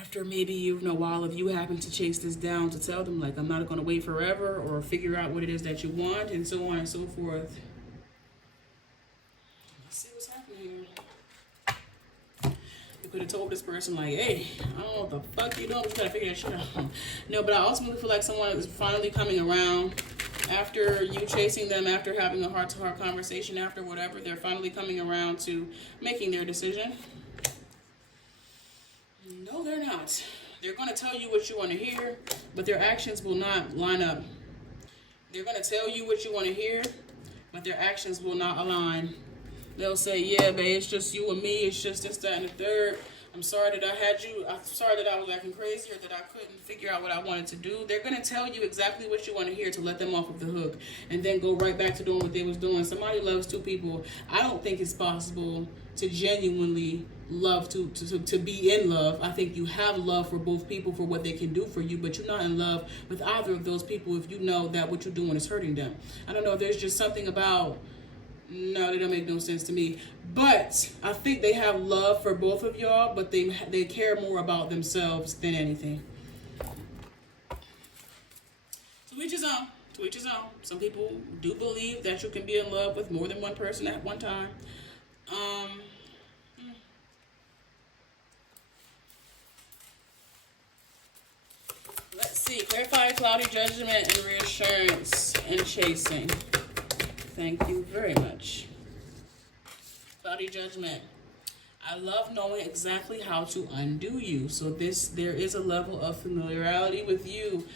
After maybe, you know, while if you happen to chase this down, to tell them, like, I'm not going to wait forever, or figure out what it is that you want, and so on and so forth. Let's see what's happening here. You could have told this person, like, hey, I don't know what the fuck you doing, but you gotta figure that shit out. No, but I ultimately feel like someone is finally coming around after you chasing them, after having a heart-to-heart conversation, after whatever. They're finally coming around to making their decision. No, they're not. They're going to tell you what you want to hear, but their actions will not line up. They're going to tell you what you want to hear, but their actions will not align. They'll say, yeah, babe, it's just you and me. It's just this, that, and the third. I'm sorry that I had you. I'm sorry that I was acting crazy, or that I couldn't figure out what I wanted to do. They're going to tell you exactly what you want to hear to let them off of the hook, and then go right back to doing what they was doing. Somebody loves two people. I don't think it's possible to genuinely love, to be in love. I think you have love for both people, for what they can do for you, but you're not in love with either of those people if you know that what you're doing is hurting them. I don't know. There's just something about... No, they don't make no sense to me. But I think they have love for both of y'all, but they care more about themselves than anything. To each his own. To each his own. Some people do believe that you can be in love with more than one person at one time. Let's see. Clarify, cloudy judgment, and reassurance, and chasing. Thank you very much. Cloudy judgment. I love knowing exactly how to undo you. So there is a level of familiarity with you.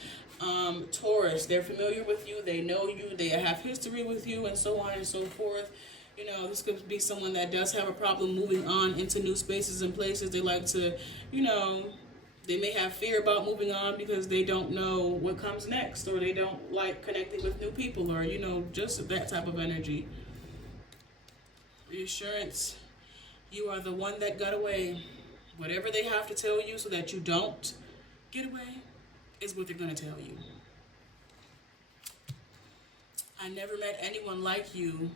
Taurus, they're familiar with you, they know you, they have history with you, and so on and so forth. You know, this could be someone that does have a problem moving on into new spaces and places. They like to, you know, they may have fear about moving on because they don't know what comes next, or they don't like connecting with new people, or, you know, just that type of energy. Reassurance, you are the one that got away. Whatever they have to tell you so that you don't get away is what they're going to tell you. I never met anyone like you.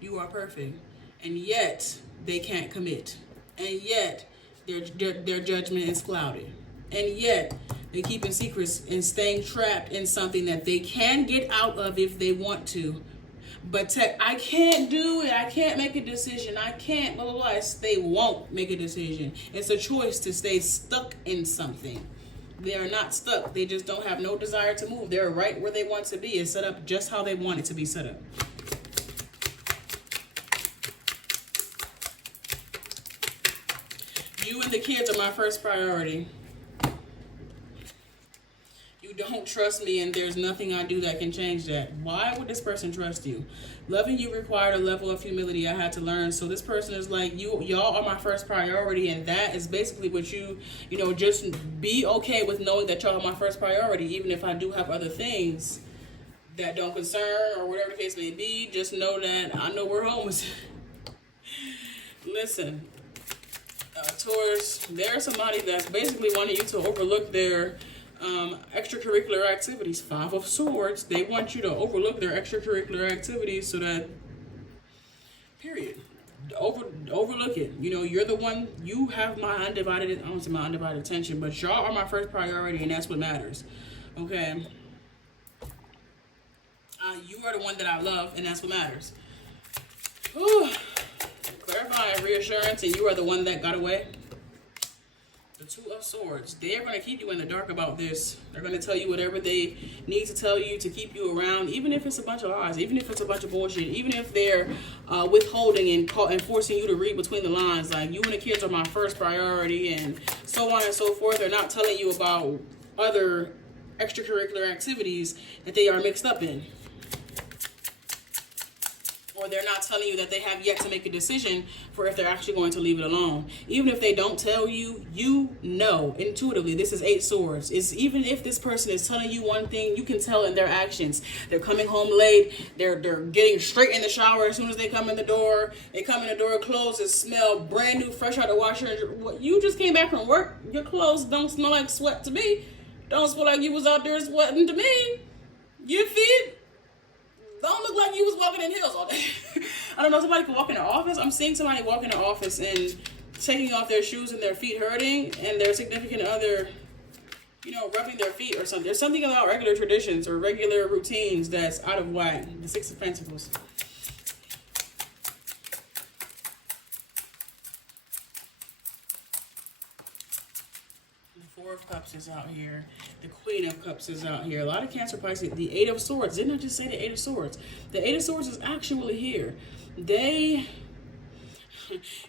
You are perfect. And yet, they can't commit. And yet, their judgment is clouded. And yet, they keep in secrets and staying trapped in something that they can get out of if they want to. But I can't do it. I can't make a decision. I can't, blah, blah, blah. They won't make a decision. It's a choice to stay stuck in something. They are not stuck. They just don't have no desire to move. They're right where they want to be. It's set up just how they want it to be set up. You and the kids are my first priority. You don't trust me, and there's nothing I do that can change that. Why would this person trust you? Loving you required a level of humility I had to learn. So this person is like, y'all are my first priority, and that is basically what you know, just be okay with knowing that y'all are my first priority, even if I do have other things that don't concern, or whatever the case may be. Just know that I know where home is. Listen, Taurus, there's somebody that's basically wanting you to overlook their extracurricular activities. 5 of Swords, they want you to overlook their extracurricular activities so that, period, overlook it. You know, you're the one, you have my undivided, I don't say my undivided attention, but y'all are my first priority, and that's what matters. Okay? You are the one that I love, and that's what matters. Whew. Clarifying, reassurance, and you are the one that got away. The 2 of Swords. They're going to keep you in the dark about this. They're going to tell you whatever they need to tell you to keep you around, even if it's a bunch of lies, even if it's a bunch of bullshit, even if they're withholding and forcing you to read between the lines. Like, you and the kids are my first priority, and so on and so forth. They're not telling you about other extracurricular activities that they are mixed up in. Or they're not telling you that they have yet to make a decision for if they're actually going to leave it alone. Even if they don't tell you, you know intuitively. This is 8 Swords. It's even if this person is telling you one thing, you can tell in their actions. They're coming home late. They're getting straight in the shower as soon as they come in the door. They come in the door, clothes that smell brand new, fresh out the washer. You just came back from work. Your clothes don't smell like sweat to me. Don't smell like you was out there sweating to me. Your feet don't look like you was walking in heels all day. I don't know, somebody could walk in their office. I'm seeing somebody walk in their office and taking off their shoes and their feet hurting, and their significant other, you know, rubbing their feet or something. There's something about regular traditions or regular routines that's out of whack. The 6 of Pentacles. The 4 of Cups is out here. The Queen of Cups is out here. A lot of Cancer, Pisces. The 8 of Swords. Didn't I just say the 8 of Swords? The 8 of Swords is actually here.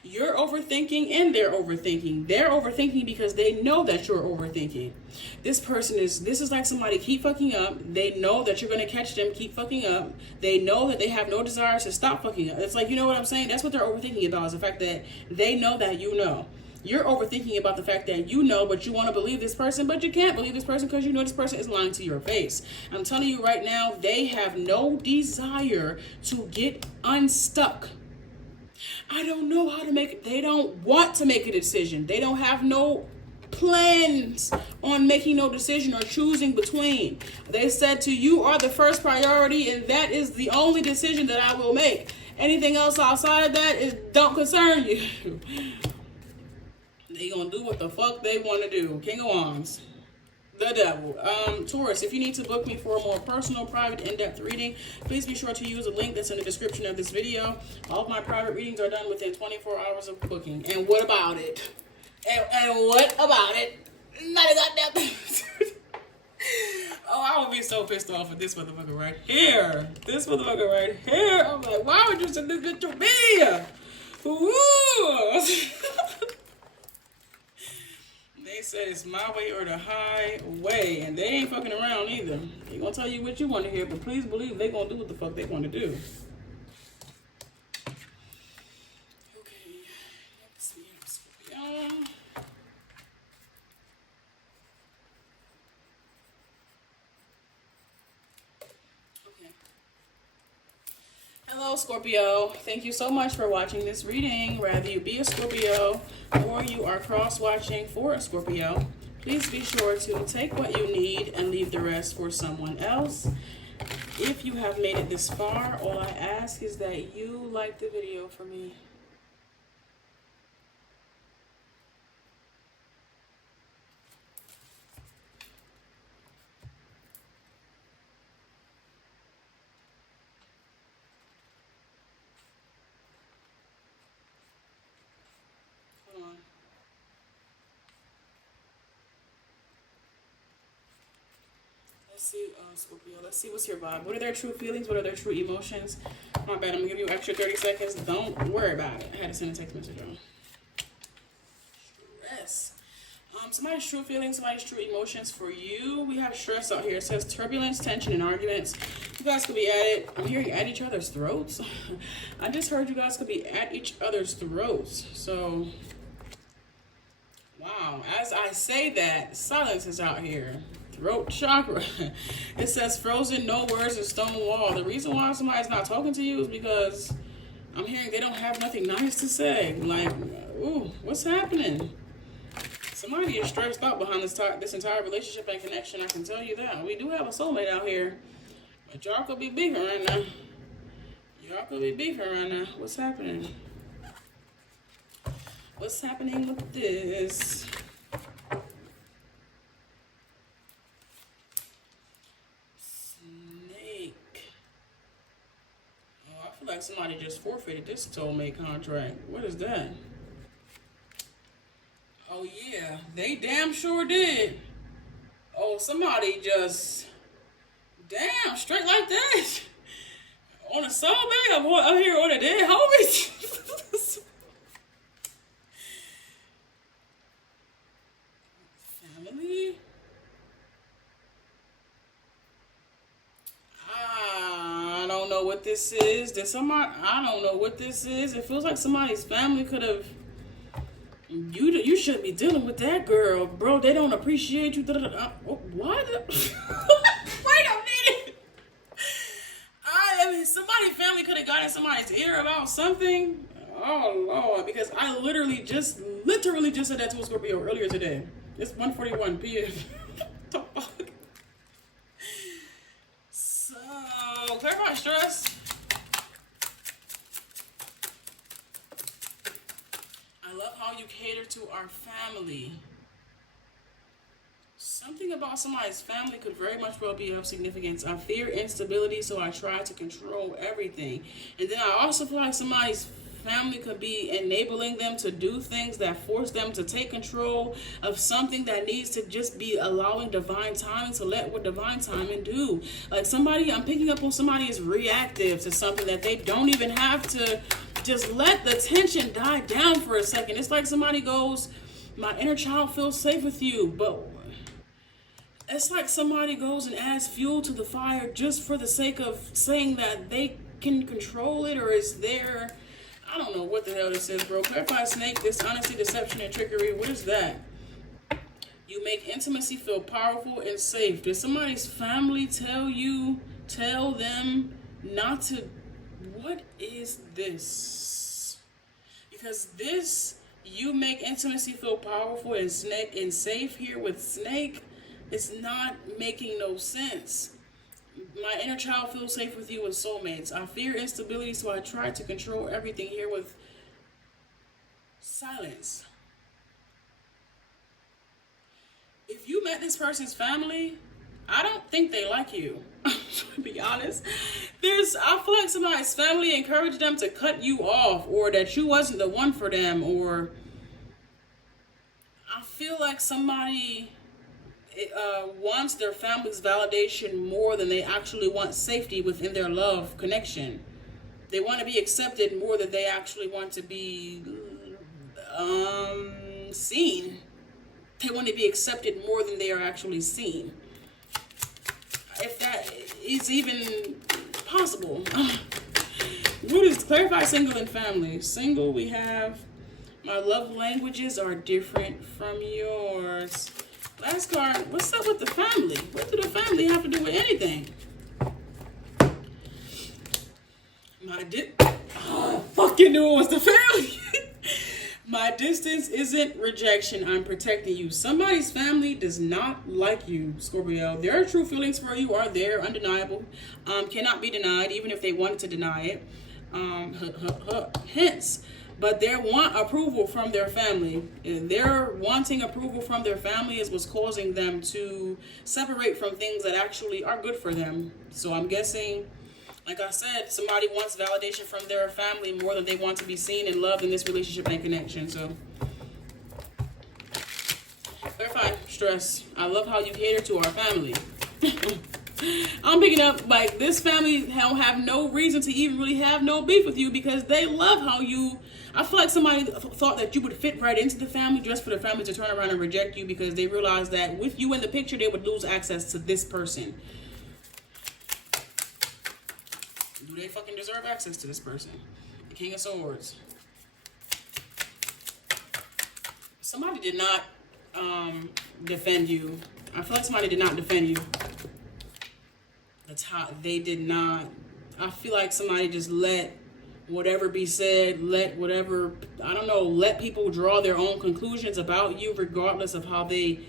You're overthinking and they're overthinking. They're overthinking because they know that you're overthinking. This is like somebody keep fucking up. They know that you're going to catch them keep fucking up. They know that they have no desire to stop fucking up. It's like, you know what I'm saying? That's what they're overthinking about, is the fact that they know that you know. You're overthinking about the fact that you know, but you want to believe this person, but you can't believe this person because you know this person is lying to your face. I'm telling you right now, they have no desire to get unstuck. I don't know how to make it. They don't want to make a decision. They don't have no plans on making no decision or choosing between. They said to you are the first priority, and that is the only decision that I will make. Anything else outside of that don't concern you. They gonna do what the fuck they want to do. King of Wands. The devil. Taurus, if you need to book me for a more personal, private, in-depth reading, please be sure to use a link that's in the description of this video. All of my private readings are done within 24 hours of booking. And what about it? And what about it? Not goddamn. Oh, I would be so pissed off at this motherfucker right here. This motherfucker right here. I'm like, why would you send this bitch to me? Woo! They said it's my way or the highway, and they ain't fucking around either. They gonna tell you what you want to hear, but please believe they gonna do what the fuck they want to do. Okay, let's see. Scorpio. Okay. Hello, Scorpio. Thank you so much for watching this reading. Whether you be a Scorpio or you are cross-watching for a Scorpio, please be sure to take what you need and leave the rest for someone else. If you have made it this far, all I ask is that you like the video for me. Let's see, Scorpio. Let's see what's your vibe. What are their true feelings? What are their true emotions? My bad. I'm gonna give you extra 30 seconds. Don't worry about it. I had to send a text message on. Stress. Somebody's true feelings. Somebody's true emotions for you. We have stress out here. It says turbulence, tension, and arguments. You guys could be at it. I'm hearing at each other's throats. I just heard you guys could be at each other's throats. So, wow. As I say that, silence is out here. Throat chakra. It says frozen, no words, and stone wall. The reason why somebody's not talking to you is because I'm hearing they don't have nothing nice to say. Like, ooh, what's happening? Somebody is stressed out behind this entire relationship and connection. I can tell you that. We do have a soulmate out here, but y'all could be beefing right now. Y'all could be beefing right now. What's happening? What's happening with this? Like somebody just forfeited this soulmate contract. What is that? Oh yeah, they damn sure did. Oh, somebody just damn straight like that on a soulmate. I'm out here on a dead homie. Family. I don't know what this is. I don't know what this is. It feels like somebody's family could have. You shouldn't be dealing with that girl, bro. They don't appreciate you. What? Wait a minute. I mean, somebody's family could have gotten somebody's ear about something. Oh Lord, because I literally just said that to a Scorpio earlier today. It's 1:41 p.m. The fuck? Clarify stress. I love how you cater to our family. Something about somebody's family could very much well be of significance. I fear instability, so I try to control everything. And then I also feel like somebody's family could be enabling them to do things that force them to take control of something that needs to just be allowing divine timing to let what divine timing do. Like somebody, I'm picking up on somebody is reactive to something that they don't even have to just let the tension die down for a second. It's like somebody goes, my inner child feels safe with you, but it's like somebody goes and adds fuel to the fire just for the sake of saying that they can control it or is there. I don't know what the hell this is, bro. Clarify snake, dishonesty, deception, and trickery. What is that? You make intimacy feel powerful and safe. Did somebody's family tell them not to? What is this? Because this, you make intimacy feel powerful and safe here with snake, it's not making no sense. My inner child feels safe with you with soulmates. I fear instability, so I try to control everything here with silence. if you met this person's family, I don't think they like you. To be honest, I feel like somebody's family encouraged them to cut you off, or that you wasn't the one for them, or I feel like somebody wants their family's validation more than they actually want safety within their love connection. They want to be accepted more than they actually want to be seen. They want to be accepted more than they are actually seen. If that is even possible. What is clarify single and family? Single, we have my love languages are different from yours. Last card, what's up with the family? What do the family have to do with anything? Fucking knew it was the family. My distance isn't rejection. I'm protecting you. Somebody's family does not like you, Scorpio. Their true feelings for you are there, undeniable. Cannot be denied, even if they wanted to deny it. Hence, but they want approval from their family. And their wanting approval from their family is what's causing them to separate from things that actually are good for them. So I'm guessing, like I said, somebody wants validation from their family more than they want to be seen and loved in this relationship and connection. So, clarify, stress. I love how you cater to our family. I'm picking up, like, this family have no reason to even really have no beef with you because they love how you... I feel like somebody thought that you would fit right into the family just for the family to turn around and reject you because they realized that with you in the picture, they would lose access to this person. Do they fucking deserve access to this person? The King of Swords. Somebody did not defend you. I feel like somebody did not defend you. They did not. I feel like somebody just let whatever be said, let people draw their own conclusions about you regardless of how they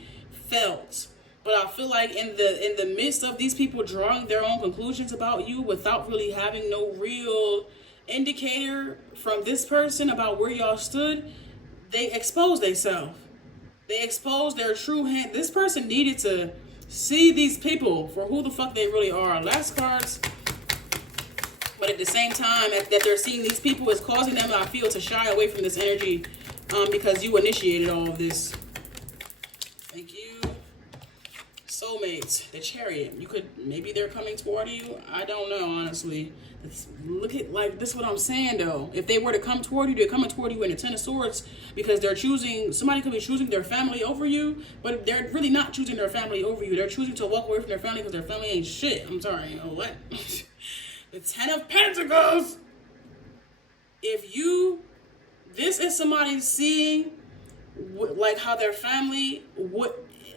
felt. But I feel like in the midst of these people drawing their own conclusions about you without really having no real indicator from this person about where y'all stood, they exposed themselves. They exposed their true hand. This person needed to see these people for who the fuck they really are. Last cards. But at the same time that they're seeing these people is causing them, I feel, to shy away from this energy because you initiated all of this. Thank you. Soulmates, the Chariot. Maybe they're coming toward you. I don't know, honestly. Look at, like, this is what I'm saying, though. If they were to come toward you, they're coming toward you in the Ten of Swords because somebody could be choosing their family over you, but they're really not choosing their family over you. They're choosing to walk away from their family because their family ain't shit. I'm sorry, you know what? The Ten of Pentacles. This is somebody seeing, like, how their family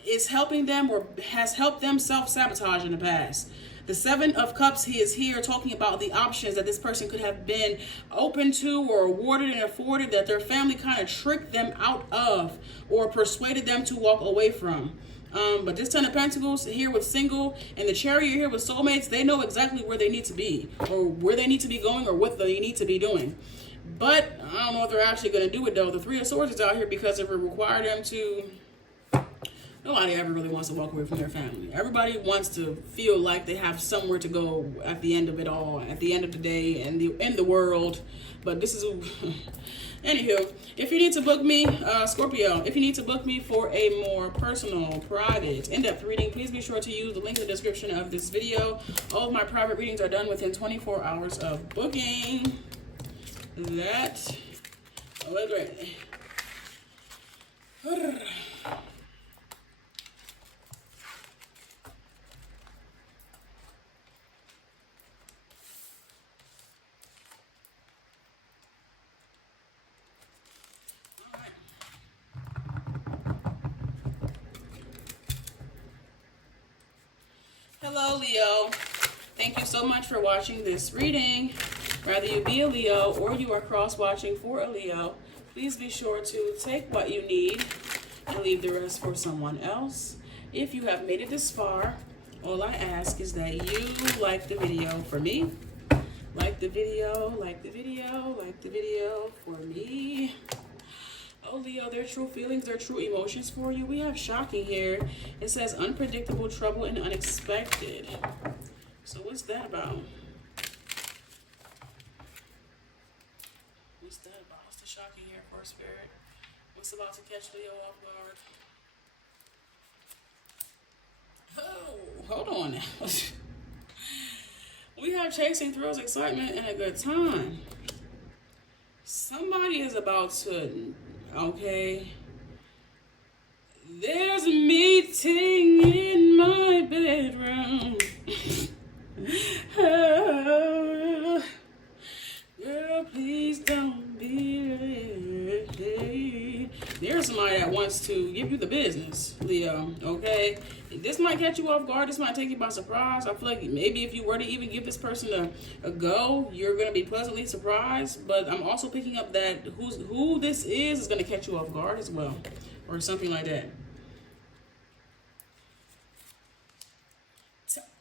is helping them or has helped them self-sabotage in the past. The Seven of Cups, he is here talking about the options that this person could have been open to or awarded and afforded that their family kind of tricked them out of or persuaded them to walk away from. But this Ten of Pentacles here with single and the Chariot here with soulmates, they know exactly where they need to be or where they need to be going or what they need to be doing. But I don't know if they're actually going to do it, though. The Three of Swords is out here because it would require them to... Nobody ever really wants to walk away from their family. Everybody wants to feel like they have somewhere to go at the end of it all, at the end of the day, and in the world. But this is... Anywho, if you need to book me, Scorpio, if you need to book me for a more personal, private, in-depth reading, please be sure to use the link in the description of this video. All of my private readings are done within 24 hours of booking. That was great. Hello, Leo. Thank you so much for watching this reading. Whether you be a Leo or you are cross-watching for a Leo, please be sure to take what you need and leave the rest for someone else. If you have made it this far, all I ask is that you like the video for me. Like the video, like the video, like the video for me. Oh, Leo, their true feelings, their true emotions for you. We have shocking here. It says unpredictable, trouble, and unexpected. So what's that about? What's that about? What's the shocking here for Spirit? What's about to catch Leo off guard? Oh, hold on now. We have chasing thrills, excitement, and a good time. Somebody is about to, okay. There's a meeting in my bedroom. Oh, girl, please don't be late. There's somebody that wants to give you the business, Leo, okay? This might catch you off guard. This might take you by surprise. I feel like maybe if you were to even give this person a go, you're going to be pleasantly surprised. But I'm also picking up that who this is going to catch you off guard as well, or something like that.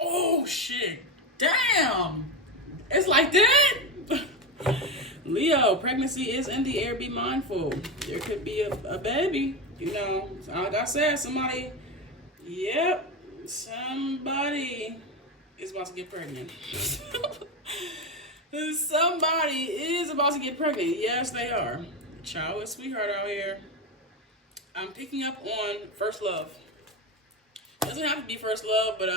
Oh, shit. Damn. It's like that? Leo, pregnancy is in the air. Be mindful. There could be a baby. You know, like I said, somebody... Yep, somebody is about to get pregnant. Somebody is about to get pregnant. Yes, they are. Child with sweetheart out here. I'm picking up on first love. Doesn't have to be first love, but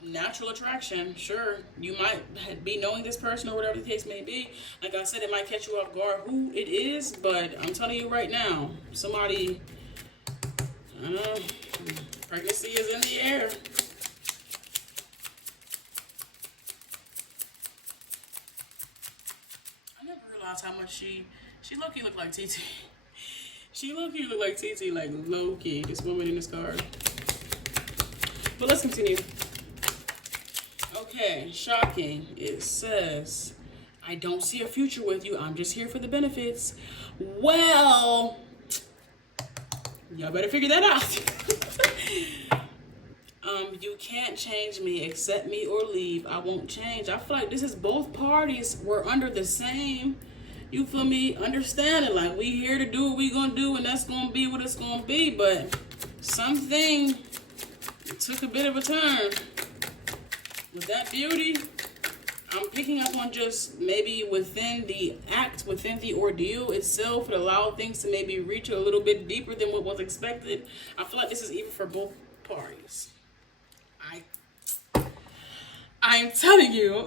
natural attraction. Sure, you might be knowing this person or whatever the case may be. Like I said, it might catch you off guard who it is, but I'm telling you right now, somebody... pregnancy is in the air. I never realized how much she low-key looked like TT. She low-key looked like TT, like low-key, this woman in this card. But let's continue. Okay, shocking. It says, I don't see a future with you. I'm just here for the benefits. Well... y'all better figure that out. You can't change me, accept me or leave. I won't change. I feel like this is both parties were under the same, you feel me, understanding. Like, we here to do what we gonna do, and that's gonna be what it's gonna be. But something took a bit of a turn. With that beauty, I'm picking up on just maybe within the act, within the ordeal itself, it allowed things to maybe reach a little bit deeper than what was expected. I feel like this is even for both parties. I'm telling you,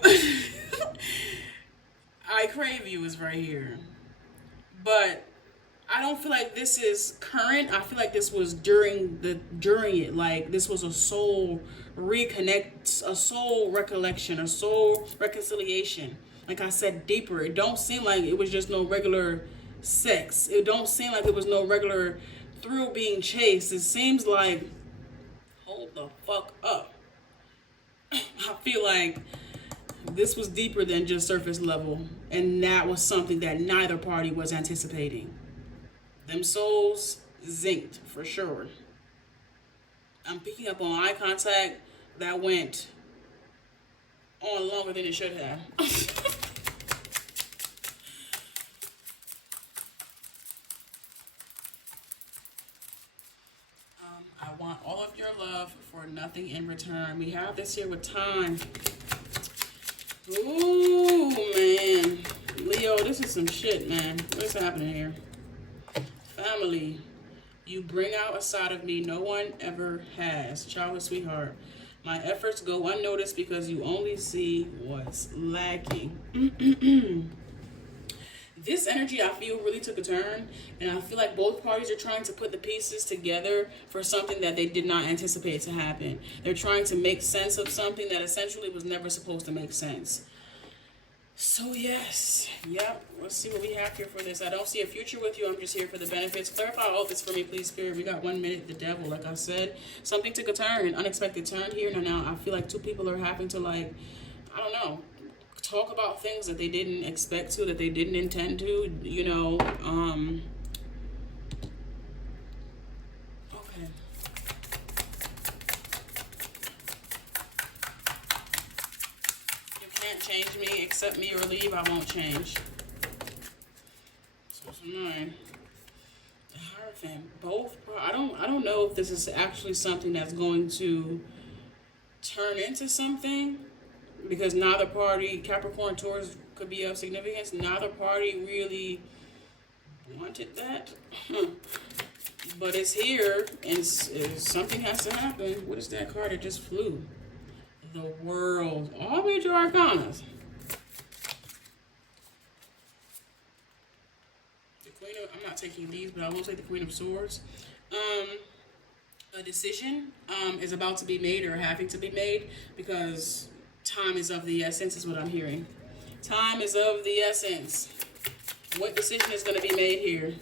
I crave you is right here. But I don't feel like this is current. I feel like this was during it. Like, this was a soul reconnect, a soul recollection, a soul reconciliation. Like I said, deeper. It don't seem like it was just no regular sex. It don't seem like it was no regular thrill being chased. It seems like, hold the fuck up. I feel like this was deeper than just surface level, and that was something that neither party was anticipating. Them souls zinked for sure. I'm picking up on eye contact that went on longer than it should have. I want all of your love for nothing in return. We have this here with time. Ooh, man. Leo, this is some shit, man. What's happening here? Family. You bring out a side of me no one ever has. Childhood sweetheart. My efforts go unnoticed because you only see what's lacking. This energy, I feel, really took a turn. And I feel like both parties are trying to put the pieces together for something that they did not anticipate to happen. They're trying to make sense of something that essentially was never supposed to make sense. So yes, yep, let's see what we have here for this. I don't see a future with you. I'm just here for the benefits. Clarify all this for me, please, Spirit. We got 1 minute. The devil, like I said, something took a turn, an unexpected turn here. Now I feel like two people are having to, like, I don't know, talk about things that they didn't expect to, that they didn't intend to, you know. Okay. You can't change me, accept me, or leave. I won't change. So 9. The Hierophant. Both. I don't know if this is actually something that's going to turn into something, because neither party, Capricorn, Taurus, could be of significance. Neither party really wanted that. But it's here, and something has to happen. What is that card that just flew? The World. All major arcanas. The Queen of, I'm not taking these, but I will take the Queen of Swords. A decision is about to be made, or having to be made, because time is of the essence, is what I'm hearing. Time is of the essence. What decision is going to be made here?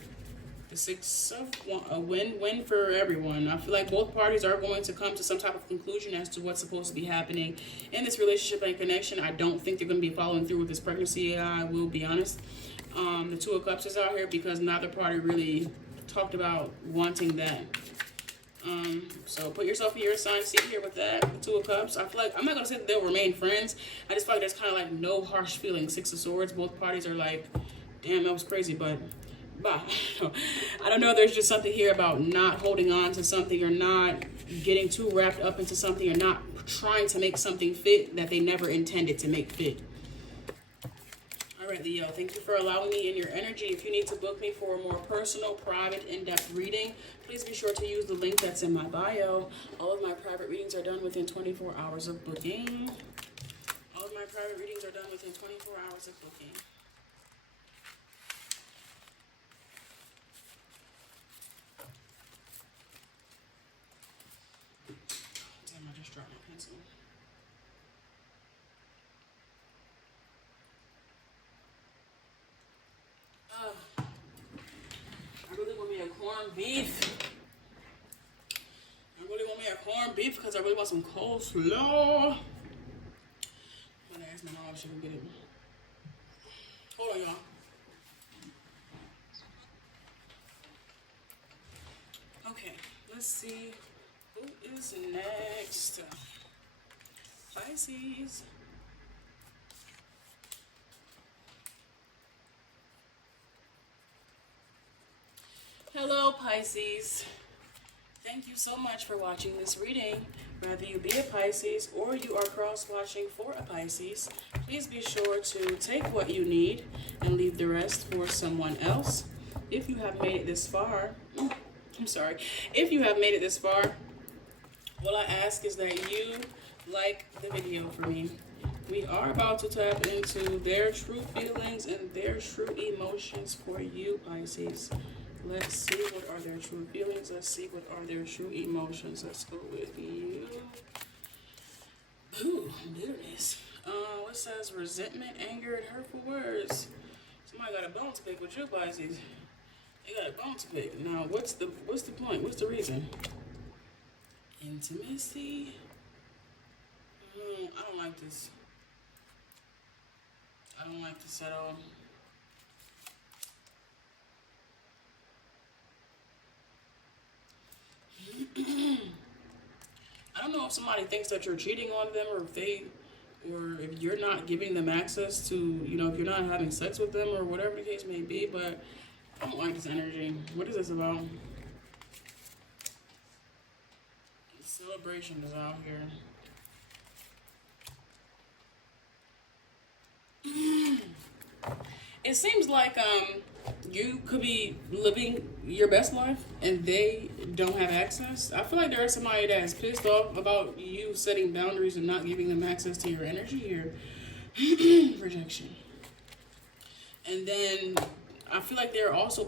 The 6 of a win-win for everyone. I feel like both parties are going to come to some type of conclusion as to what's supposed to be happening in this relationship and connection. I don't think they're going to be following through with this pregnancy. I will be honest. The 2 of Cups is out here because neither party really talked about wanting that. So put yourself in your assigned seat here with that, the 2 of Cups. I feel like, I'm not going to say that they'll remain friends. I just feel like there's kind of like no harsh feelings. 6 of Swords, both parties are like, damn, that was crazy, but bye. I don't know, there's just something here about not holding on to something, or not getting too wrapped up into something, or not trying to make something fit that they never intended to make fit. All right, Leo, thank you for allowing me in your energy. If you need to book me for a more personal, private, in-depth reading, please be sure to use the link that's in my bio. All of my private readings are done within 24 hours of booking. All of my private readings are done within 24 hours of booking. Damn, I just dropped my pencil. I really want me a corned beef. I really want me a corned beef because I really want some coleslaw. I'm gonna ask my mom if she can get it. Hold on, y'all. Okay, let's see who is next. Pisces. Hello, Pisces. Thank you so much for watching this reading. Whether you be a Pisces or you are cross-watching for a Pisces, please be sure to take what you need and leave the rest for someone else. If you have made it this far, if you have made it this far, what I ask is that you like the video for me. We are about to tap into their true feelings and their true emotions for you, Pisces. Let's see what are their true feelings. Let's see what are their true emotions. Let's go with you. Ooh, bitterness. What says resentment, anger, and hurtful words? Somebody got a bone to pick with you, Pisces. They got a bone to pick. Now, what's the point? What's the reason? Intimacy. I don't like this. I don't like this at all. I don't know if somebody thinks that you're cheating on them, or if you're not giving them access to, if you're not having sex with them, or whatever the case may be, but I don't like this energy. What is this about? The celebration is out here. It seems like you could be living your best life and they don't have access. I feel like there is somebody that is pissed off about you setting boundaries and not giving them access to your energy here. Rejection. And then I feel like there's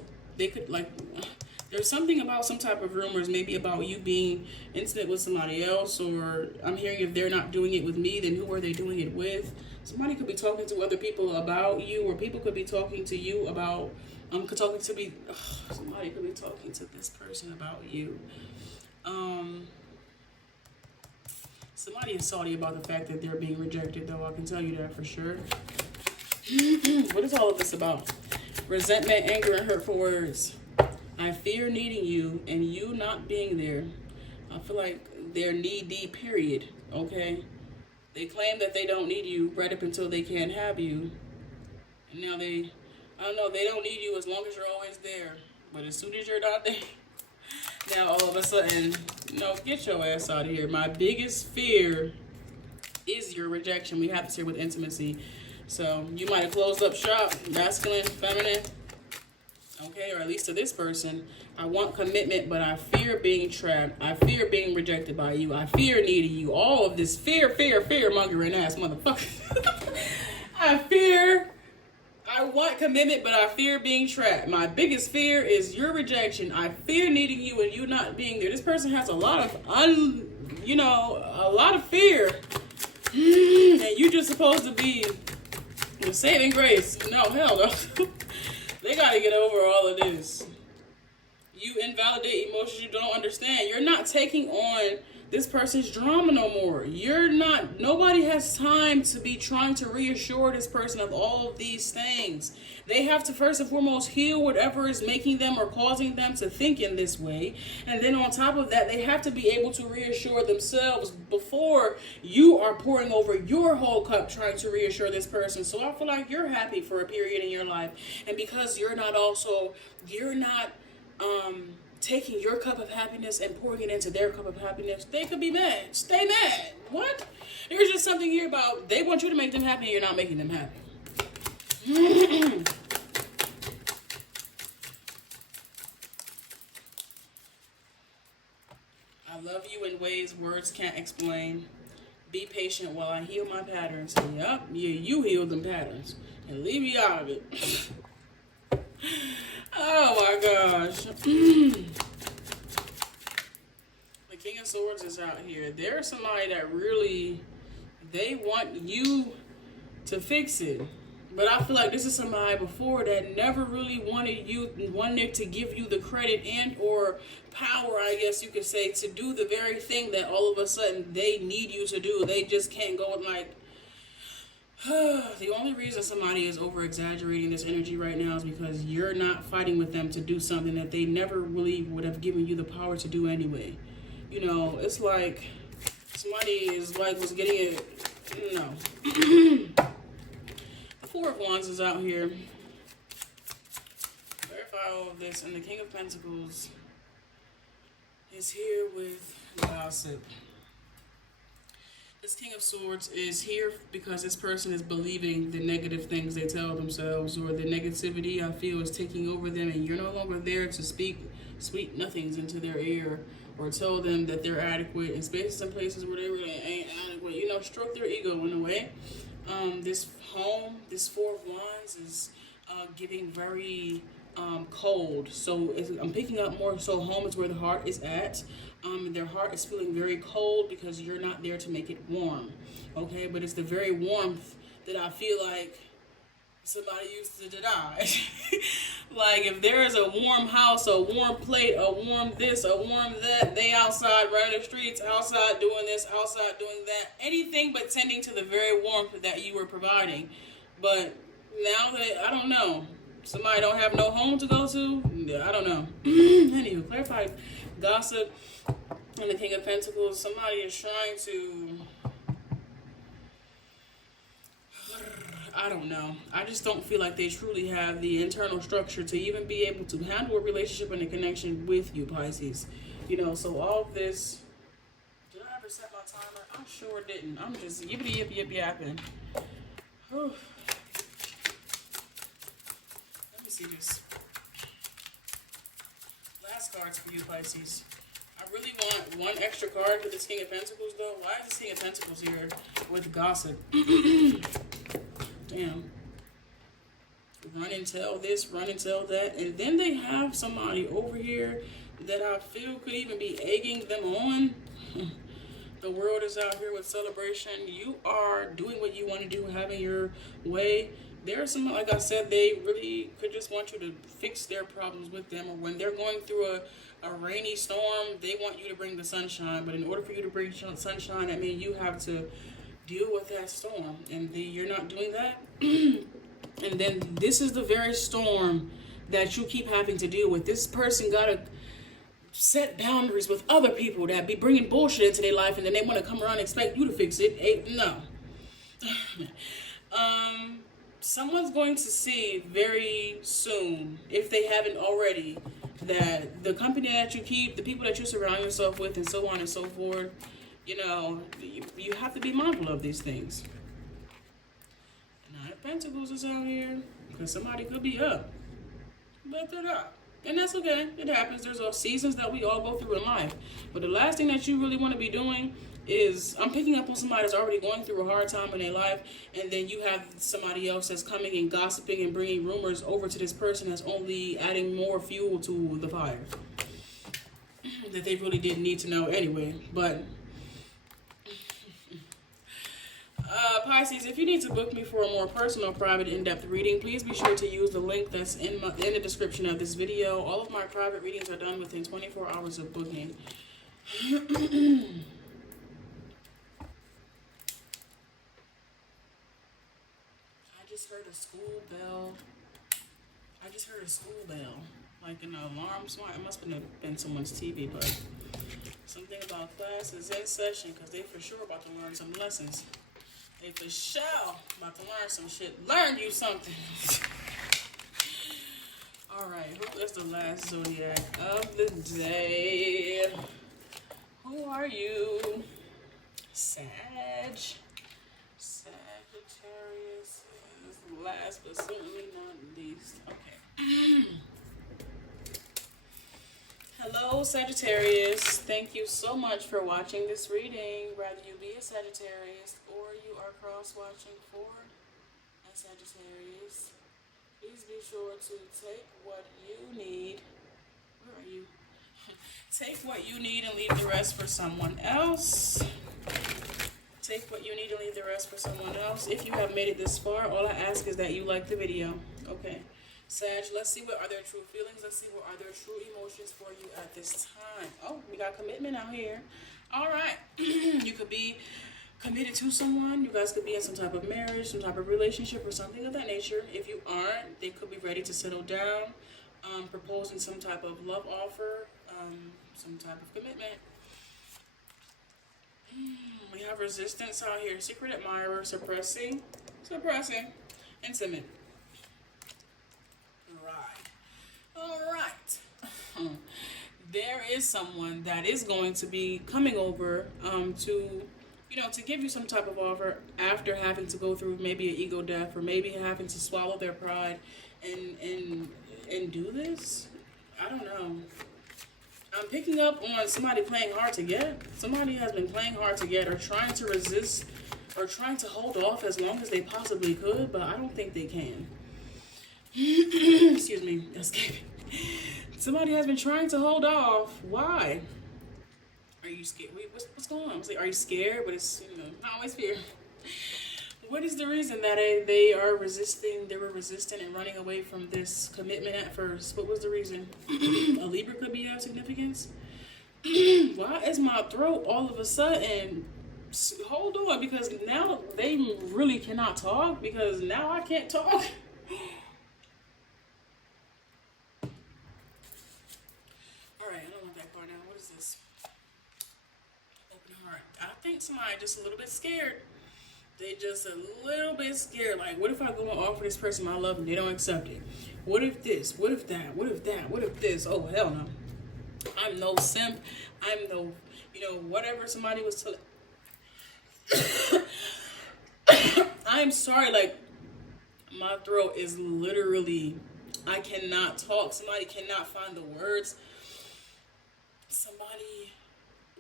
something about some type of rumors, maybe about you being intimate with somebody else, or I'm hearing if they're not doing it with me, then who are they doing it with? Somebody could be talking to other people about you, or people could be talking to you about, somebody could be talking to this person about you. Somebody is salty about the fact that they're being rejected, though, I can tell you that for sure. What is all of this about? Resentment, anger, and hurtful words. I fear needing you and you not being there. I feel like they're knee-deep, period, okay? They claim that they don't need you right up until they can't have you. And now I don't know, they don't need you as long as you're always there. But as soon as you're not there, now all of a sudden, no, get your ass out of here. My biggest fear is your rejection. We have this here with intimacy. So you might have closed up shop, masculine, feminine, okay, or at least to this person. I want commitment, but I fear being trapped. I fear being rejected by you. I fear needing you. All of this fear mongering ass motherfucker. I want commitment, but I fear being trapped. My biggest fear is your rejection. I fear needing you and you not being there. This person has a lot of a lot of fear. And you just supposed to be the saving grace. No, hell no. They got to get over all of this. You invalidate emotions you don't understand. You're not taking on this person's drama no more. Nobody has time to be trying to reassure this person of all of these things. They have to first and foremost heal whatever is making them or causing them to think in this way. And then on top of that, they have to be able to reassure themselves before you are pouring over your whole cup trying to reassure this person. So I feel like you're happy for a period in your life. And because you're not taking your cup of happiness and pouring it into their cup of happiness, they could be mad. Stay mad. What? There's just something here about they want you to make them happy and you're not making them happy. I love you in ways words can't explain. Be patient while I heal my patterns. Yup, you heal them patterns. And leave me out of it. Oh my gosh. The King of Swords is out here. There's somebody that really, they want you to fix it. But I feel like this is somebody before that never really wanted to give you the credit and or power, I guess you could say, to do the very thing that all of a sudden they need you to do. They just can't go and like, the only reason somebody is over exaggerating this energy right now is because you're not fighting with them to do something that they never really would have given you the power to do anyway. You know, it's like somebody is like was getting it, you know. The Four of Wands is out here. Verify all of this, and the King of Pentacles is here with gossip. This King of Swords is here because this person is believing the negative things they tell themselves, or the negativity I feel is taking over them, and you're no longer there to speak sweet nothings into their ear or tell them that they're adequate in spaces and places where they really ain't adequate. You know, stroke their ego in a way. This Four of Wands is giving very cold. So I'm picking up more so home is where the heart is at. Their heart is feeling very cold because you're not there to make it warm. Okay, but it's the very warmth that I feel like somebody used to deny. Like if there is a warm house, a warm plate, a warm this, a warm that, they outside running the streets, outside doing this, outside doing that, anything but tending to the very warmth that you were providing. But now that, I don't know, somebody don't have no home to go to, I don't know. Anywho, clarify gossip and the King of Pentacles. Somebody is trying to, I don't know. I just don't feel like they truly have the internal structure to even be able to handle a relationship and a connection with you, Pisces. You know, so all of this, did I ever set my timer? I sure didn't. I'm just yippity yapping. Let me see this. Last cards for you, Pisces. I really want one extra card for this King of Pentacles, though. Why is this King of Pentacles here with gossip? Damn. Run and tell this, run and tell that. And then they have somebody over here that I feel could even be egging them on. The world is out here with celebration. You are doing what you want to do, having your way. There's some, like I said, they really could just want you to fix their problems with them. Or when they're going through a rainy storm, they want you to bring the sunshine. But in order for you to bring sunshine, I mean, you have to deal with that storm. And you're not doing that. And then this is the very storm that you keep having to deal with. This person got to set boundaries with other people that be bringing bullshit into their life, and then they want to come around and expect you to fix it. No. someone's going to see very soon, if they haven't already, that the company that you keep, the people that you surround yourself with, and so on and so forth, you know, you have to be mindful of these things. Nine of Pentacles is out here, because somebody could be up, but they're not. And that's okay. It happens. There's all seasons that we all go through in life. But the last thing that you really want to be doing is, I'm picking up on somebody that's already going through a hard time in their life, and then you have somebody else that's coming and gossiping and bringing rumors over to this person that's only adding more fuel to the fire that they really didn't need to know anyway. But Pisces, if you need to book me for a more personal, private, in-depth reading, please be sure to use the link that's in the description of this video. All of my private readings are done within 24 hours of booking. I just heard a school bell. Like an alarm. It must have been someone's TV, but something about class is in session, because they for sure about to learn some lessons. They for sure about to learn some shit. Learn you something. Alright, who is the last zodiac of the day? Who are you? Sagittarius is last, but certainly not least. Okay. Hello, Sagittarius. Thank you so much for watching this reading. Whether you be a Sagittarius or you are cross-watching for a Sagittarius, please be sure to take what you need. Where are you? Take what you need and leave the rest for someone else. Take what you need and leave the rest for someone else. If you have made it this far, all I ask is that you like the video. Okay. Sag, let's see what are their true feelings. Let's see what are their true emotions for you at this time. Oh, we got commitment out here. All right. You could be committed to someone. You guys could be in some type of marriage, some type of relationship, or something of that nature. If you aren't, they could be ready to settle down, proposing some type of love offer, some type of commitment. We have resistance out here. Secret admirer, suppressing, and timid. All right. There is someone that is going to be coming over to give you some type of offer after having to go through maybe an ego death, or maybe having to swallow their pride and do this. I don't know. I'm picking up on somebody playing hard to get. Somebody has been playing hard to get, or trying to resist, or trying to hold off as long as they possibly could, but I don't think they can. Excuse me, escaping. Somebody has been trying to hold off. Why? Are you scared? Wait, what's going on? I was like, are you scared? But it's, not always fear. What is the reason that they are resisting? They were resistant and running away from this commitment at first. What was the reason? A Libra could be of significance. Why is my throat all of a sudden? Hold on, because now they really cannot talk, because now I can't talk. I think somebody just a little bit scared. They just a little bit scared. Like, what if I go and offer this person my love and they don't accept it? What if this? What if that? What if that? What if this? Oh, hell no. I'm no simp. I'm no, whatever somebody was telling. I'm sorry, like, my throat is literally, I cannot talk. Somebody cannot find the words.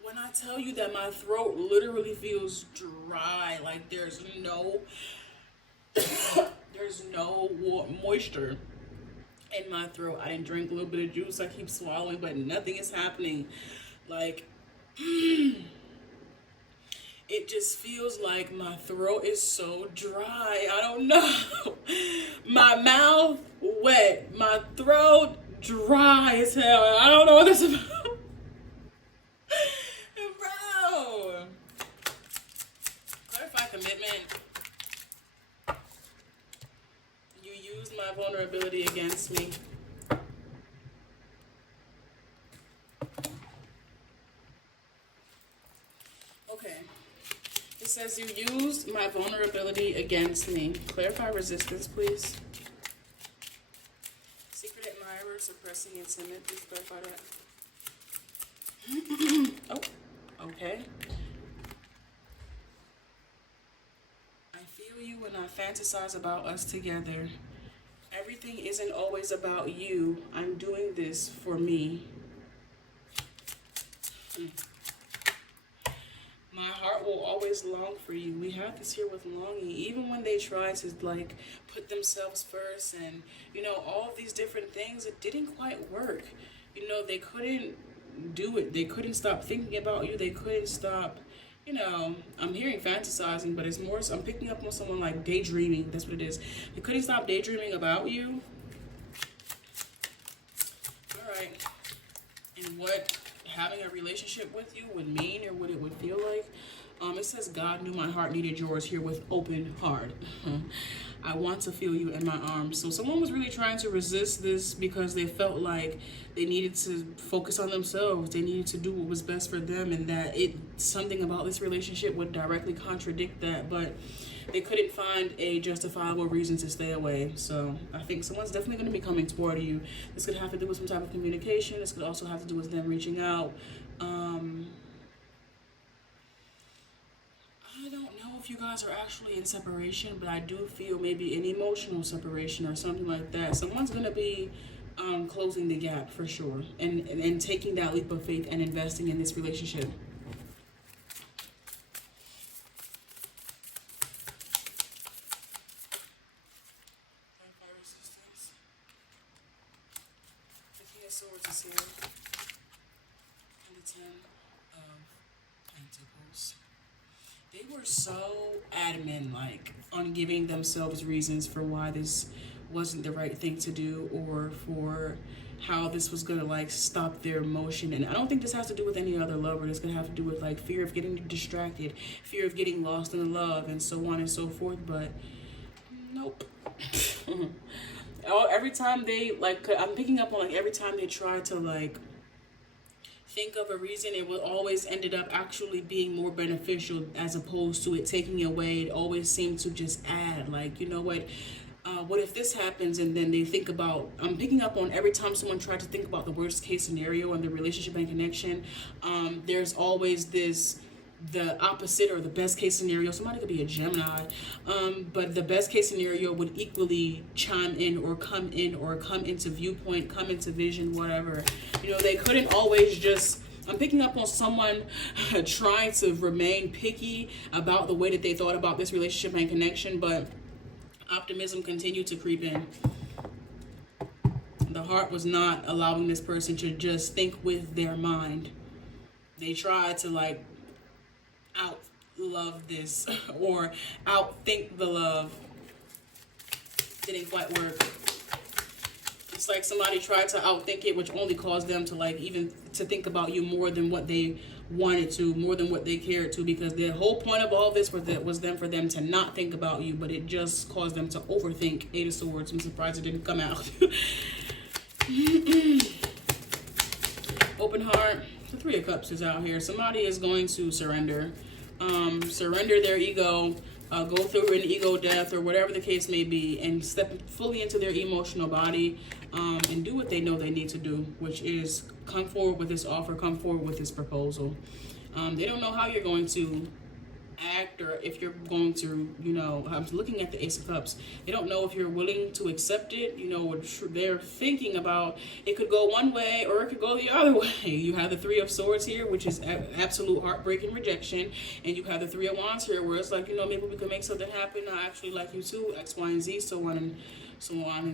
When I tell you that my throat literally feels dry, like there's no moisture in my throat. I didn't drink a little bit of juice. I keep swallowing, but nothing is happening. Like, it just feels like my throat is so dry. I don't know. My mouth wet, my throat dry as hell. I don't know what this is about. Bro, clarify commitment. You used my vulnerability against me. Okay. says you used my vulnerability against me. Clarify resistance, please. Secret admirer, suppressing and timid. Please clarify that. Oh, okay. I feel you when I fantasize about us together. Everything isn't always about you. I'm doing this for me. My heart will always long for you. We have this here with longing. Even when they try to like put themselves first and, you know, all of these different things, it didn't quite work. You know, they couldn't do it. They couldn't stop thinking about you. They couldn't stop, you know, I'm hearing fantasizing, but it's more, so I'm picking up on someone like daydreaming. That's what it is. They couldn't stop daydreaming about you. All right. And what having a relationship with you would mean, or what it would feel like. It says God knew my heart needed yours here with open heart. I want to feel you in my arms. So someone was really trying to resist this because they felt like they needed to focus on themselves. They needed to do what was best for them, and that something about this relationship would directly contradict that, but they couldn't find a justifiable reason to stay away. So I think someone's definitely going to be coming toward you. This could have to do with some type of communication. This could also have to do with them reaching out. I don't know if you guys are actually in separation, but I do feel maybe an emotional separation or something like that. Someone's going to be closing the gap for sure, and taking that leap of faith and investing in this relationship. Swords is here, and the 10 of Pentacles. They were so adamant, like, on giving themselves reasons for why this wasn't the right thing to do, or for how this was gonna like stop their emotion. And I don't think this has to do with any other lover. This could have to do with like fear of getting distracted, fear of getting lost in love, and so on and so forth. But nope. Every time they like, I'm picking up on like every time they try to like think of a reason, it will always ended up actually being more beneficial as opposed to it taking away. It always seemed to just add, like, you know what if this happens? And then they think about, I'm picking up on every time someone tried to think about the worst case scenario in the relationship and connection, there's always the opposite or the best case scenario. Somebody could be a Gemini, but the best case scenario would equally chime in or come into viewpoint, come into vision, whatever. You know, they couldn't always just, I'm picking up on someone trying to remain picky about the way that they thought about this relationship and connection, but optimism continued to creep in. The heart was not allowing this person to just think with their mind. They tried to like out love this or outthink the love. Didn't quite work. It's like somebody tried to outthink it, which only caused them to like even to think about you more than what they wanted to, more than what they cared to, because the whole point of all this was for them to not think about you, but it just caused them to overthink. 8 of Swords. I'm surprised it didn't come out. Open heart. The 3 of Cups is out here. Somebody is going to surrender. Surrender their ego, go through an ego death or whatever the case may be, and step fully into their emotional body, and do what they know they need to do, which is come forward with this offer, come forward with this proposal. They don't know how you're going to act, or if you're going to, you know, I'm looking at the Ace of Cups. They don't know if you're willing to accept it. You know, they're thinking about it could go one way or it could go the other way. You have the 3 of Swords here, which is absolute heartbreak and rejection, and you have the 3 of Wands here, where it's like, you know, maybe we can make something happen. I actually like you too, X, Y, and Z, so on and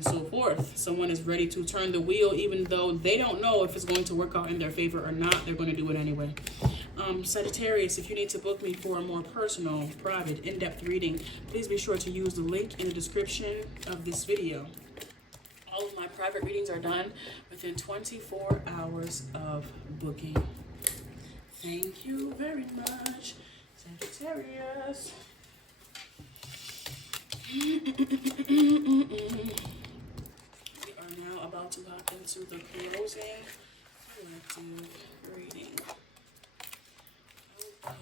so forth. Someone is ready to turn the wheel, even though they don't know if it's going to work out in their favor or not. They're going to do it anyway. Sagittarius, if you need to book me for a more personal, private, in-depth reading, please be sure to use the link in the description of this video. All of my private readings are done within 24 hours of booking. Thank you very much, Sagittarius. We are now about to hop into the closing collective reading. Okay.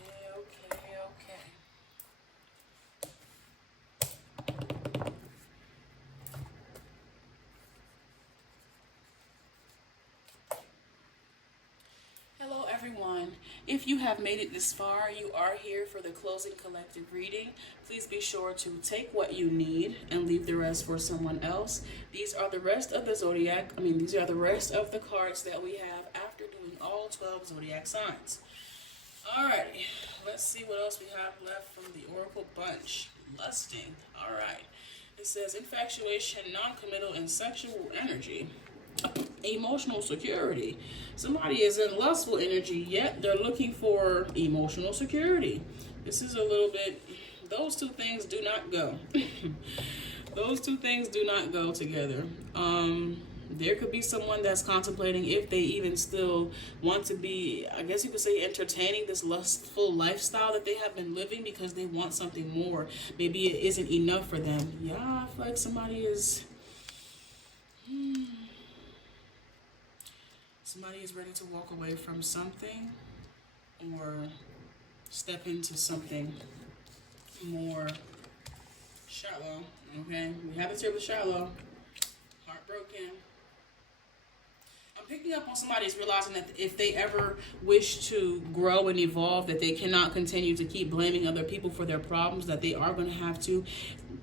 everyone. If you have made it this far, you are here for the closing collective reading. Please be sure to take what you need and leave the rest for someone else. These are the rest of the zodiac. These are the rest of the cards that we have after doing all 12 zodiac signs. Alrighty, let's see what else we have left from the Oracle bunch. Lusting. Alright. It says infatuation, non-committal, and sexual energy. Emotional security. Somebody is in lustful energy, yet they're looking for emotional security. This is a little bit, those two things do not go. Those two things do not go together. There could be someone that's contemplating if they even still want to be, I guess you could say, entertaining this lustful lifestyle that they have been living because they want something more. Maybe it isn't enough for them. Yeah, I feel like somebody is... Somebody is ready to walk away from something or step into something more shallow. Okay, we have it here with shallow. Heartbroken. I'm picking up on somebody's realizing that if they ever wish to grow and evolve, that they cannot continue to keep blaming other people for their problems, that they are going to have to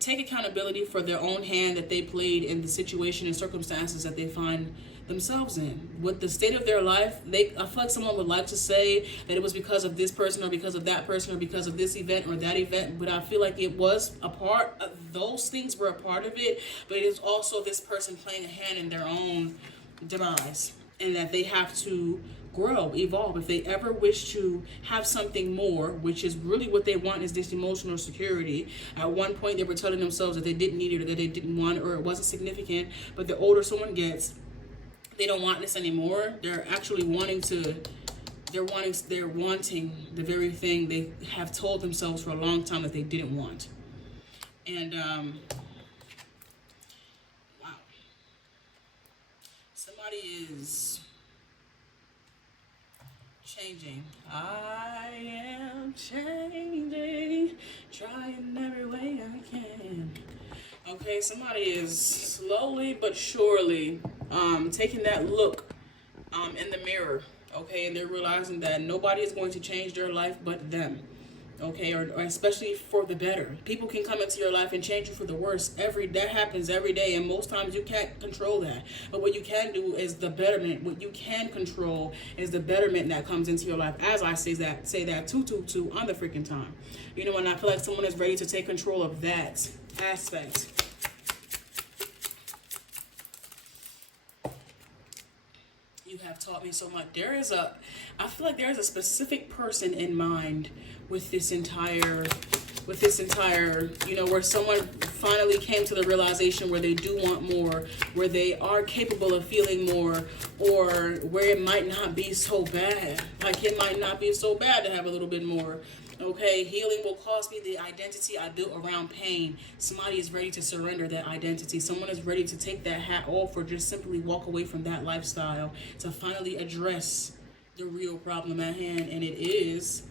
take accountability for their own hand that they played in the situation and circumstances that they find themselves in. With the state of their life, I feel like someone would like to say that it was because of this person or because of that person or because of this event or that event, but I feel like it was a part of, those things were a part of it, but it is also this person playing a hand in their own demise, and that they have to grow, evolve. If they ever wish to have something more, which is really what they want, is this emotional security. At one point they were telling themselves that they didn't need it or that they didn't want it or it wasn't significant, but the older someone gets, they don't want this anymore. They're actually wanting they're wanting the very thing they have told themselves for a long time that they didn't want. And wow. Somebody is changing. I am changing, trying every way I can. Okay, somebody is slowly but surely taking that look in the mirror, okay, and they're realizing that nobody is going to change their life but them, okay, or especially for the better. People can come into your life and change you for the worse. That happens every day, and most times you can't control that. But what you can do is the betterment. What you can control is the betterment that comes into your life. As I say that 222 on the freaking time. You know, and I feel like someone is ready to take control of that aspect. You have taught me so much. I feel like there is a specific person in mind with this entire, you know, where someone finally came to the realization where they do want more, where they are capable of feeling more, or where it might not be so bad. Like, it might not be so bad to have a little bit more. Okay, healing will cost me the identity I built around pain. Somebody is ready to surrender that identity. Someone is ready to take that hat off or just simply walk away from that lifestyle to finally address the real problem at hand. And it is,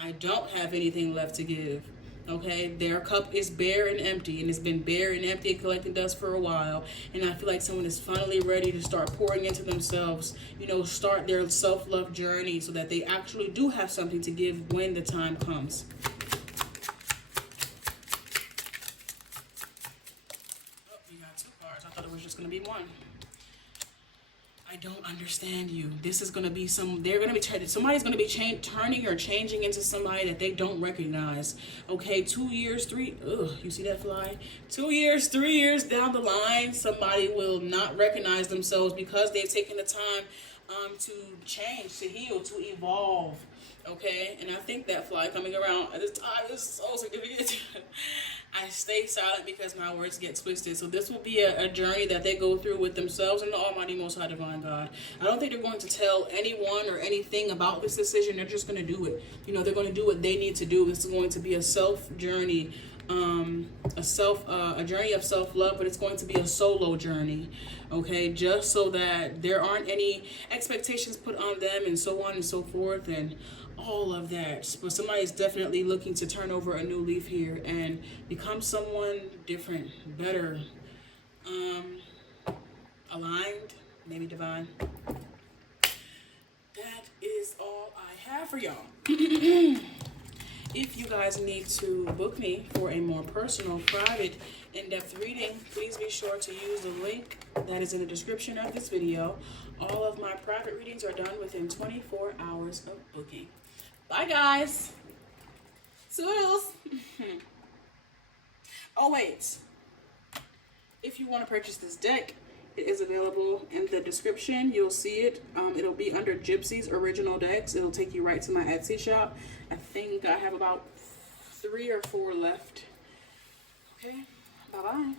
I don't have anything left to give. Okay, their cup is bare and empty, and it's been bare and empty and collecting dust for a while. And I feel like someone is finally ready to start pouring into themselves, you know, start their self-love journey so that they actually do have something to give when the time comes. Oh, you got two cards. I thought it was just going to be one. I don't understand you. This is going to be somebody's going to be turning or changing into somebody that they don't recognize. Okay, 2 years, you see that fly? 2 years, 3 years down the line, somebody will not recognize themselves because they've taken the time to change, to heal, to evolve. Okay, and I think that fly coming around at this time is so significant. I stay silent because my words get twisted. So this will be a journey that they go through with themselves and the Almighty Most High Divine God. I don't think they're going to tell anyone or anything about this decision. They're just going to do it. You know, they're going to do what they need to do. This is going to be a self journey, a journey of self-love, but it's going to be a solo journey. Okay, just so that there aren't any expectations put on them and so on and so forth and all of that. But somebody is definitely looking to turn over a new leaf here and become someone different, better, aligned, maybe divine. That is all I have for y'all. If you guys need to book me for a more personal, private, in-depth reading, please be sure to use the link that is in the description of this video. All of my private readings are done within 24 hours of booking. Bye, guys. Toodles. Oh, wait. If you want to purchase this deck, it is available in the description. You'll see it. It'll be under Gypsy's original decks. It'll take you right to my Etsy shop. I think I have about 3 or 4 left. Okay, bye-bye.